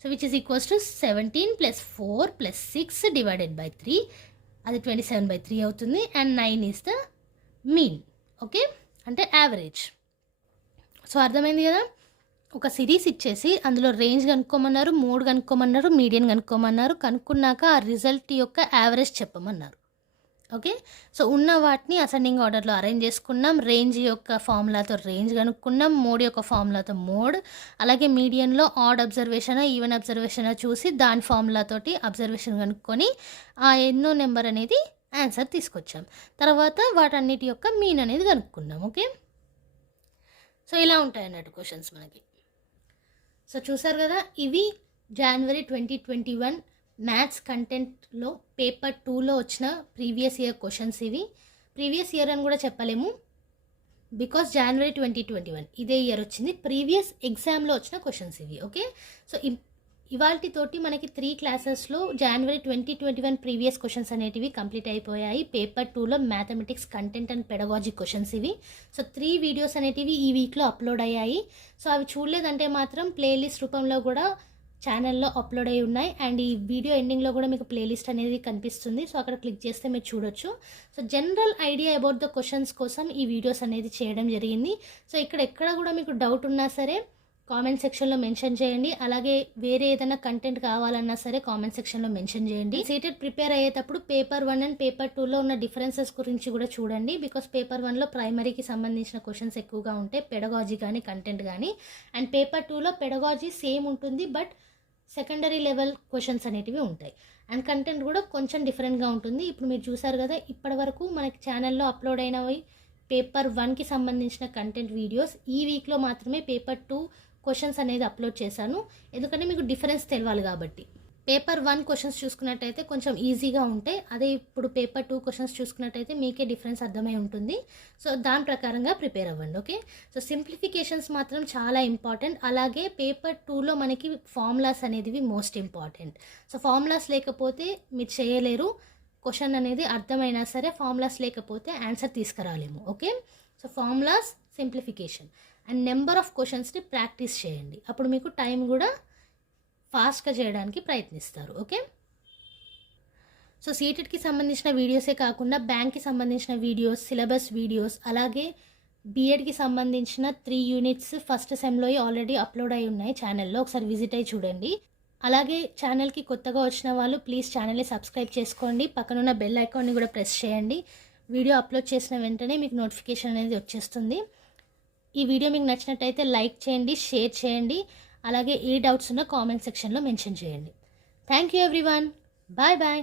So which is equals to 17 plus 4 plus 6 divided by 3, అది 27/3 అవుతుంది and 9 is the mean. Okay, అంటే యావరేజ్. సో అర్థమైంది కదా, ఒక సిరీస్ ఇచ్చేసి అందులో రేంజ్ కనుక్కోమన్నారు, మోడ్ కనుక్కోమన్నారు, మీడియన్ కనుక్కోమన్నారు, కనుక్కున్నాక ఆ రిజల్ట్ యొక్క యావరేజ్ చెప్పమన్నారు. ఓకే, సో ఉన్న వాటిని అసెండింగ్ ఆర్డర్లో అరేంజ్ చేసుకున్నాం, రేంజ్ యొక్క ఫార్ములాతో రేంజ్ కనుక్కున్నాం, మోడ్ యొక్క ఫార్ములాతో మోడ్, అలాగే మీడియన్లో ఆడ్ అబ్జర్వేషన్ ఈవెన్ అబ్జర్వేషన్ చూసి దాని ఫార్ములాతోటి అబ్జర్వేషన్ కనుక్కొని ఆ ఎన్నో నెంబర్ అనేది ఆన్సర్ తీసుకొచ్చాం. తర్వాత వాటన్నిటి యొక్క మీన్ అనేది కనుక్కున్నాం. ఓకే, సో ఇలా ఉంటాయి అన్నట్టు క్వశ్చన్స్ మనకి. సో చూసారు కదా, ఇవి January 2021 మ్యాథ్స్ కంటెంట్లో పేపర్ 2లో వచ్చిన ప్రీవియస్ ఇయర్ క్వశ్చన్స్. ఇవి ప్రీవియస్ ఇయర్ అని కూడా చెప్పలేము, బికాస్ January 2021 ఇదే ఇయర్ వచ్చింది, ప్రీవియస్ ఎగ్జామ్లో వచ్చిన క్వశ్చన్స్ ఇవి. ఓకే, సో ఇవాల్టితోటి మనకి 3 క్లాసెస్లో January 2021 ప్రీవియస్ క్వశ్చన్స్ అనేటివి కంప్లీట్ అయిపోయాయి. పేపర్ 2లో mathematics content and pedagogy questions ఇవి. సో 3 వీడియోస్ అనేటివి ఈ వీక్లో అప్లోడ్ అయ్యాయి. సో అవి చూడలేదంటే మాత్రం ప్లేలిస్ట్ రూపంలో కూడా ఛానల్లో అప్లోడ్ అయి ఉన్నాయి అండ్ ఈ వీడియో ఎండింగ్లో కూడా మీకు ప్లేలిస్ట్ అనేది కనిపిస్తుంది. సో అక్కడ క్లిక్ చేస్తే మీరు చూడొచ్చు. So general idea about the questions కోసం ఈ వీడియోస్ అనేది చేయడం జరిగింది. సో ఎక్కడ కూడా మీకు డౌట్ ఉన్నా సరే కామెంట్ సెక్షన్లో మెన్షన్ చేయండి. అలాగే వేరే ఏదైనా కంటెంట్ కావాలన్నా సరే కామెంట్ సెక్షన్లో మెన్షన్ చేయండి. సీటెడ్ ప్రిపేర్ అయ్యేటప్పుడు పేపర్ 1 అండ్ పేపర్ 2లో ఉన్న డిఫరెన్సెస్ గురించి కూడా చూడండి. బికాస్ పేపర్ 1లో ప్రైమరీకి సంబంధించిన క్వశ్చన్స్ ఎక్కువగా ఉంటాయి, పెడగాజీ కానీ కంటెంట్ కానీ. అండ్ పేపర్ 2లో పెడగాజీ సేమ్ ఉంటుంది, బట్ సెకండరీ లెవెల్ క్వశ్చన్స్ అనేటివి ఉంటాయి. అండ్ కంటెంట్ కూడా కొంచెం డిఫరెంట్గా ఉంటుంది. ఇప్పుడు మీరు చూసారు కదా, ఇప్పటి వరకు మనకి ఛానల్లో అప్లోడ్ అయినవి పేపర్ 1కి సంబంధించిన కంటెంట్ వీడియోస్. ఈ వీక్లో మాత్రమే పేపర్ 2 క్వశ్చన్స్ అనేది అప్లోడ్ చేశాను, ఎందుకంటే మీకు డిఫరెన్స్ తెలవాలి కాబట్టి. పేపర్ 1 క్వశ్చన్స్ చూసుకున్నట్టయితే కొంచెం ఈజీగా ఉంటాయి, అదే ఇప్పుడు పేపర్ 2 క్వశ్చన్స్ చూసుకున్నట్టయితే మీకే డిఫరెన్స్ అర్థమై ఉంటుంది. సో దాని ప్రకారంగా ప్రిపేర్ అవ్వండి. ఓకే, సో సింప్లిఫికేషన్స్ మాత్రం చాలా ఇంపార్టెంట్. అలాగే పేపర్ 2లో మనకి ఫార్ములాస్ అనేవి మోస్ట్ ఇంపార్టెంట్. సో ఫార్ములాస్ లేకపోతే మీరు చేయలేరు, క్వశ్చన్ అనేది అర్థమైనా సరే ఫార్ములాస్ లేకపోతే ఆన్సర్ తీసుకురాలేము. Okay, so formulas, simplification and number of క్వశ్చన్స్ని ప్రాక్టీస్ చేయండి, అప్పుడు మీకు టైం కూడా ఫాస్ట్గా చేయడానికి ప్రయత్నిస్తారు. ఓకే, సో సీటెడ్కి సంబంధించిన వీడియోసే కాకుండా బ్యాంక్కి సంబంధించిన వీడియోస్, సిలబస్ వీడియోస్, అలాగే బీఎడ్కి సంబంధించిన 3 యూనిట్స్ ఫస్ట్ సెమ్లో ఆల్రెడీ అప్లోడ్ అయి ఉన్నాయి ఛానల్లో, ఒకసారి విజిట్ అయ్యి చూడండి. అలాగే ఛానల్కి కొత్తగా వచ్చిన వాళ్ళు ప్లీజ్ ఛానల్ని సబ్స్క్రైబ్ చేసుకోండి, పక్కనున్న బెల్ ఐకాన్ని కూడా ప్రెస్ చేయండి. వీడియో అప్లోడ్ చేసిన వెంటనే మీకు నోటిఫికేషన్ అనేది వచ్చేస్తుంది. ఈ వీడియో మీకు నచ్చినట్టయితే లైక్ చేయండి, షేర్ చేయండి, అలాగే ఏ డౌట్స్ ఉన్నా కామెంట్ సెక్షన్లో మెన్షన్ చేయండి. Thank you everyone, bye bye.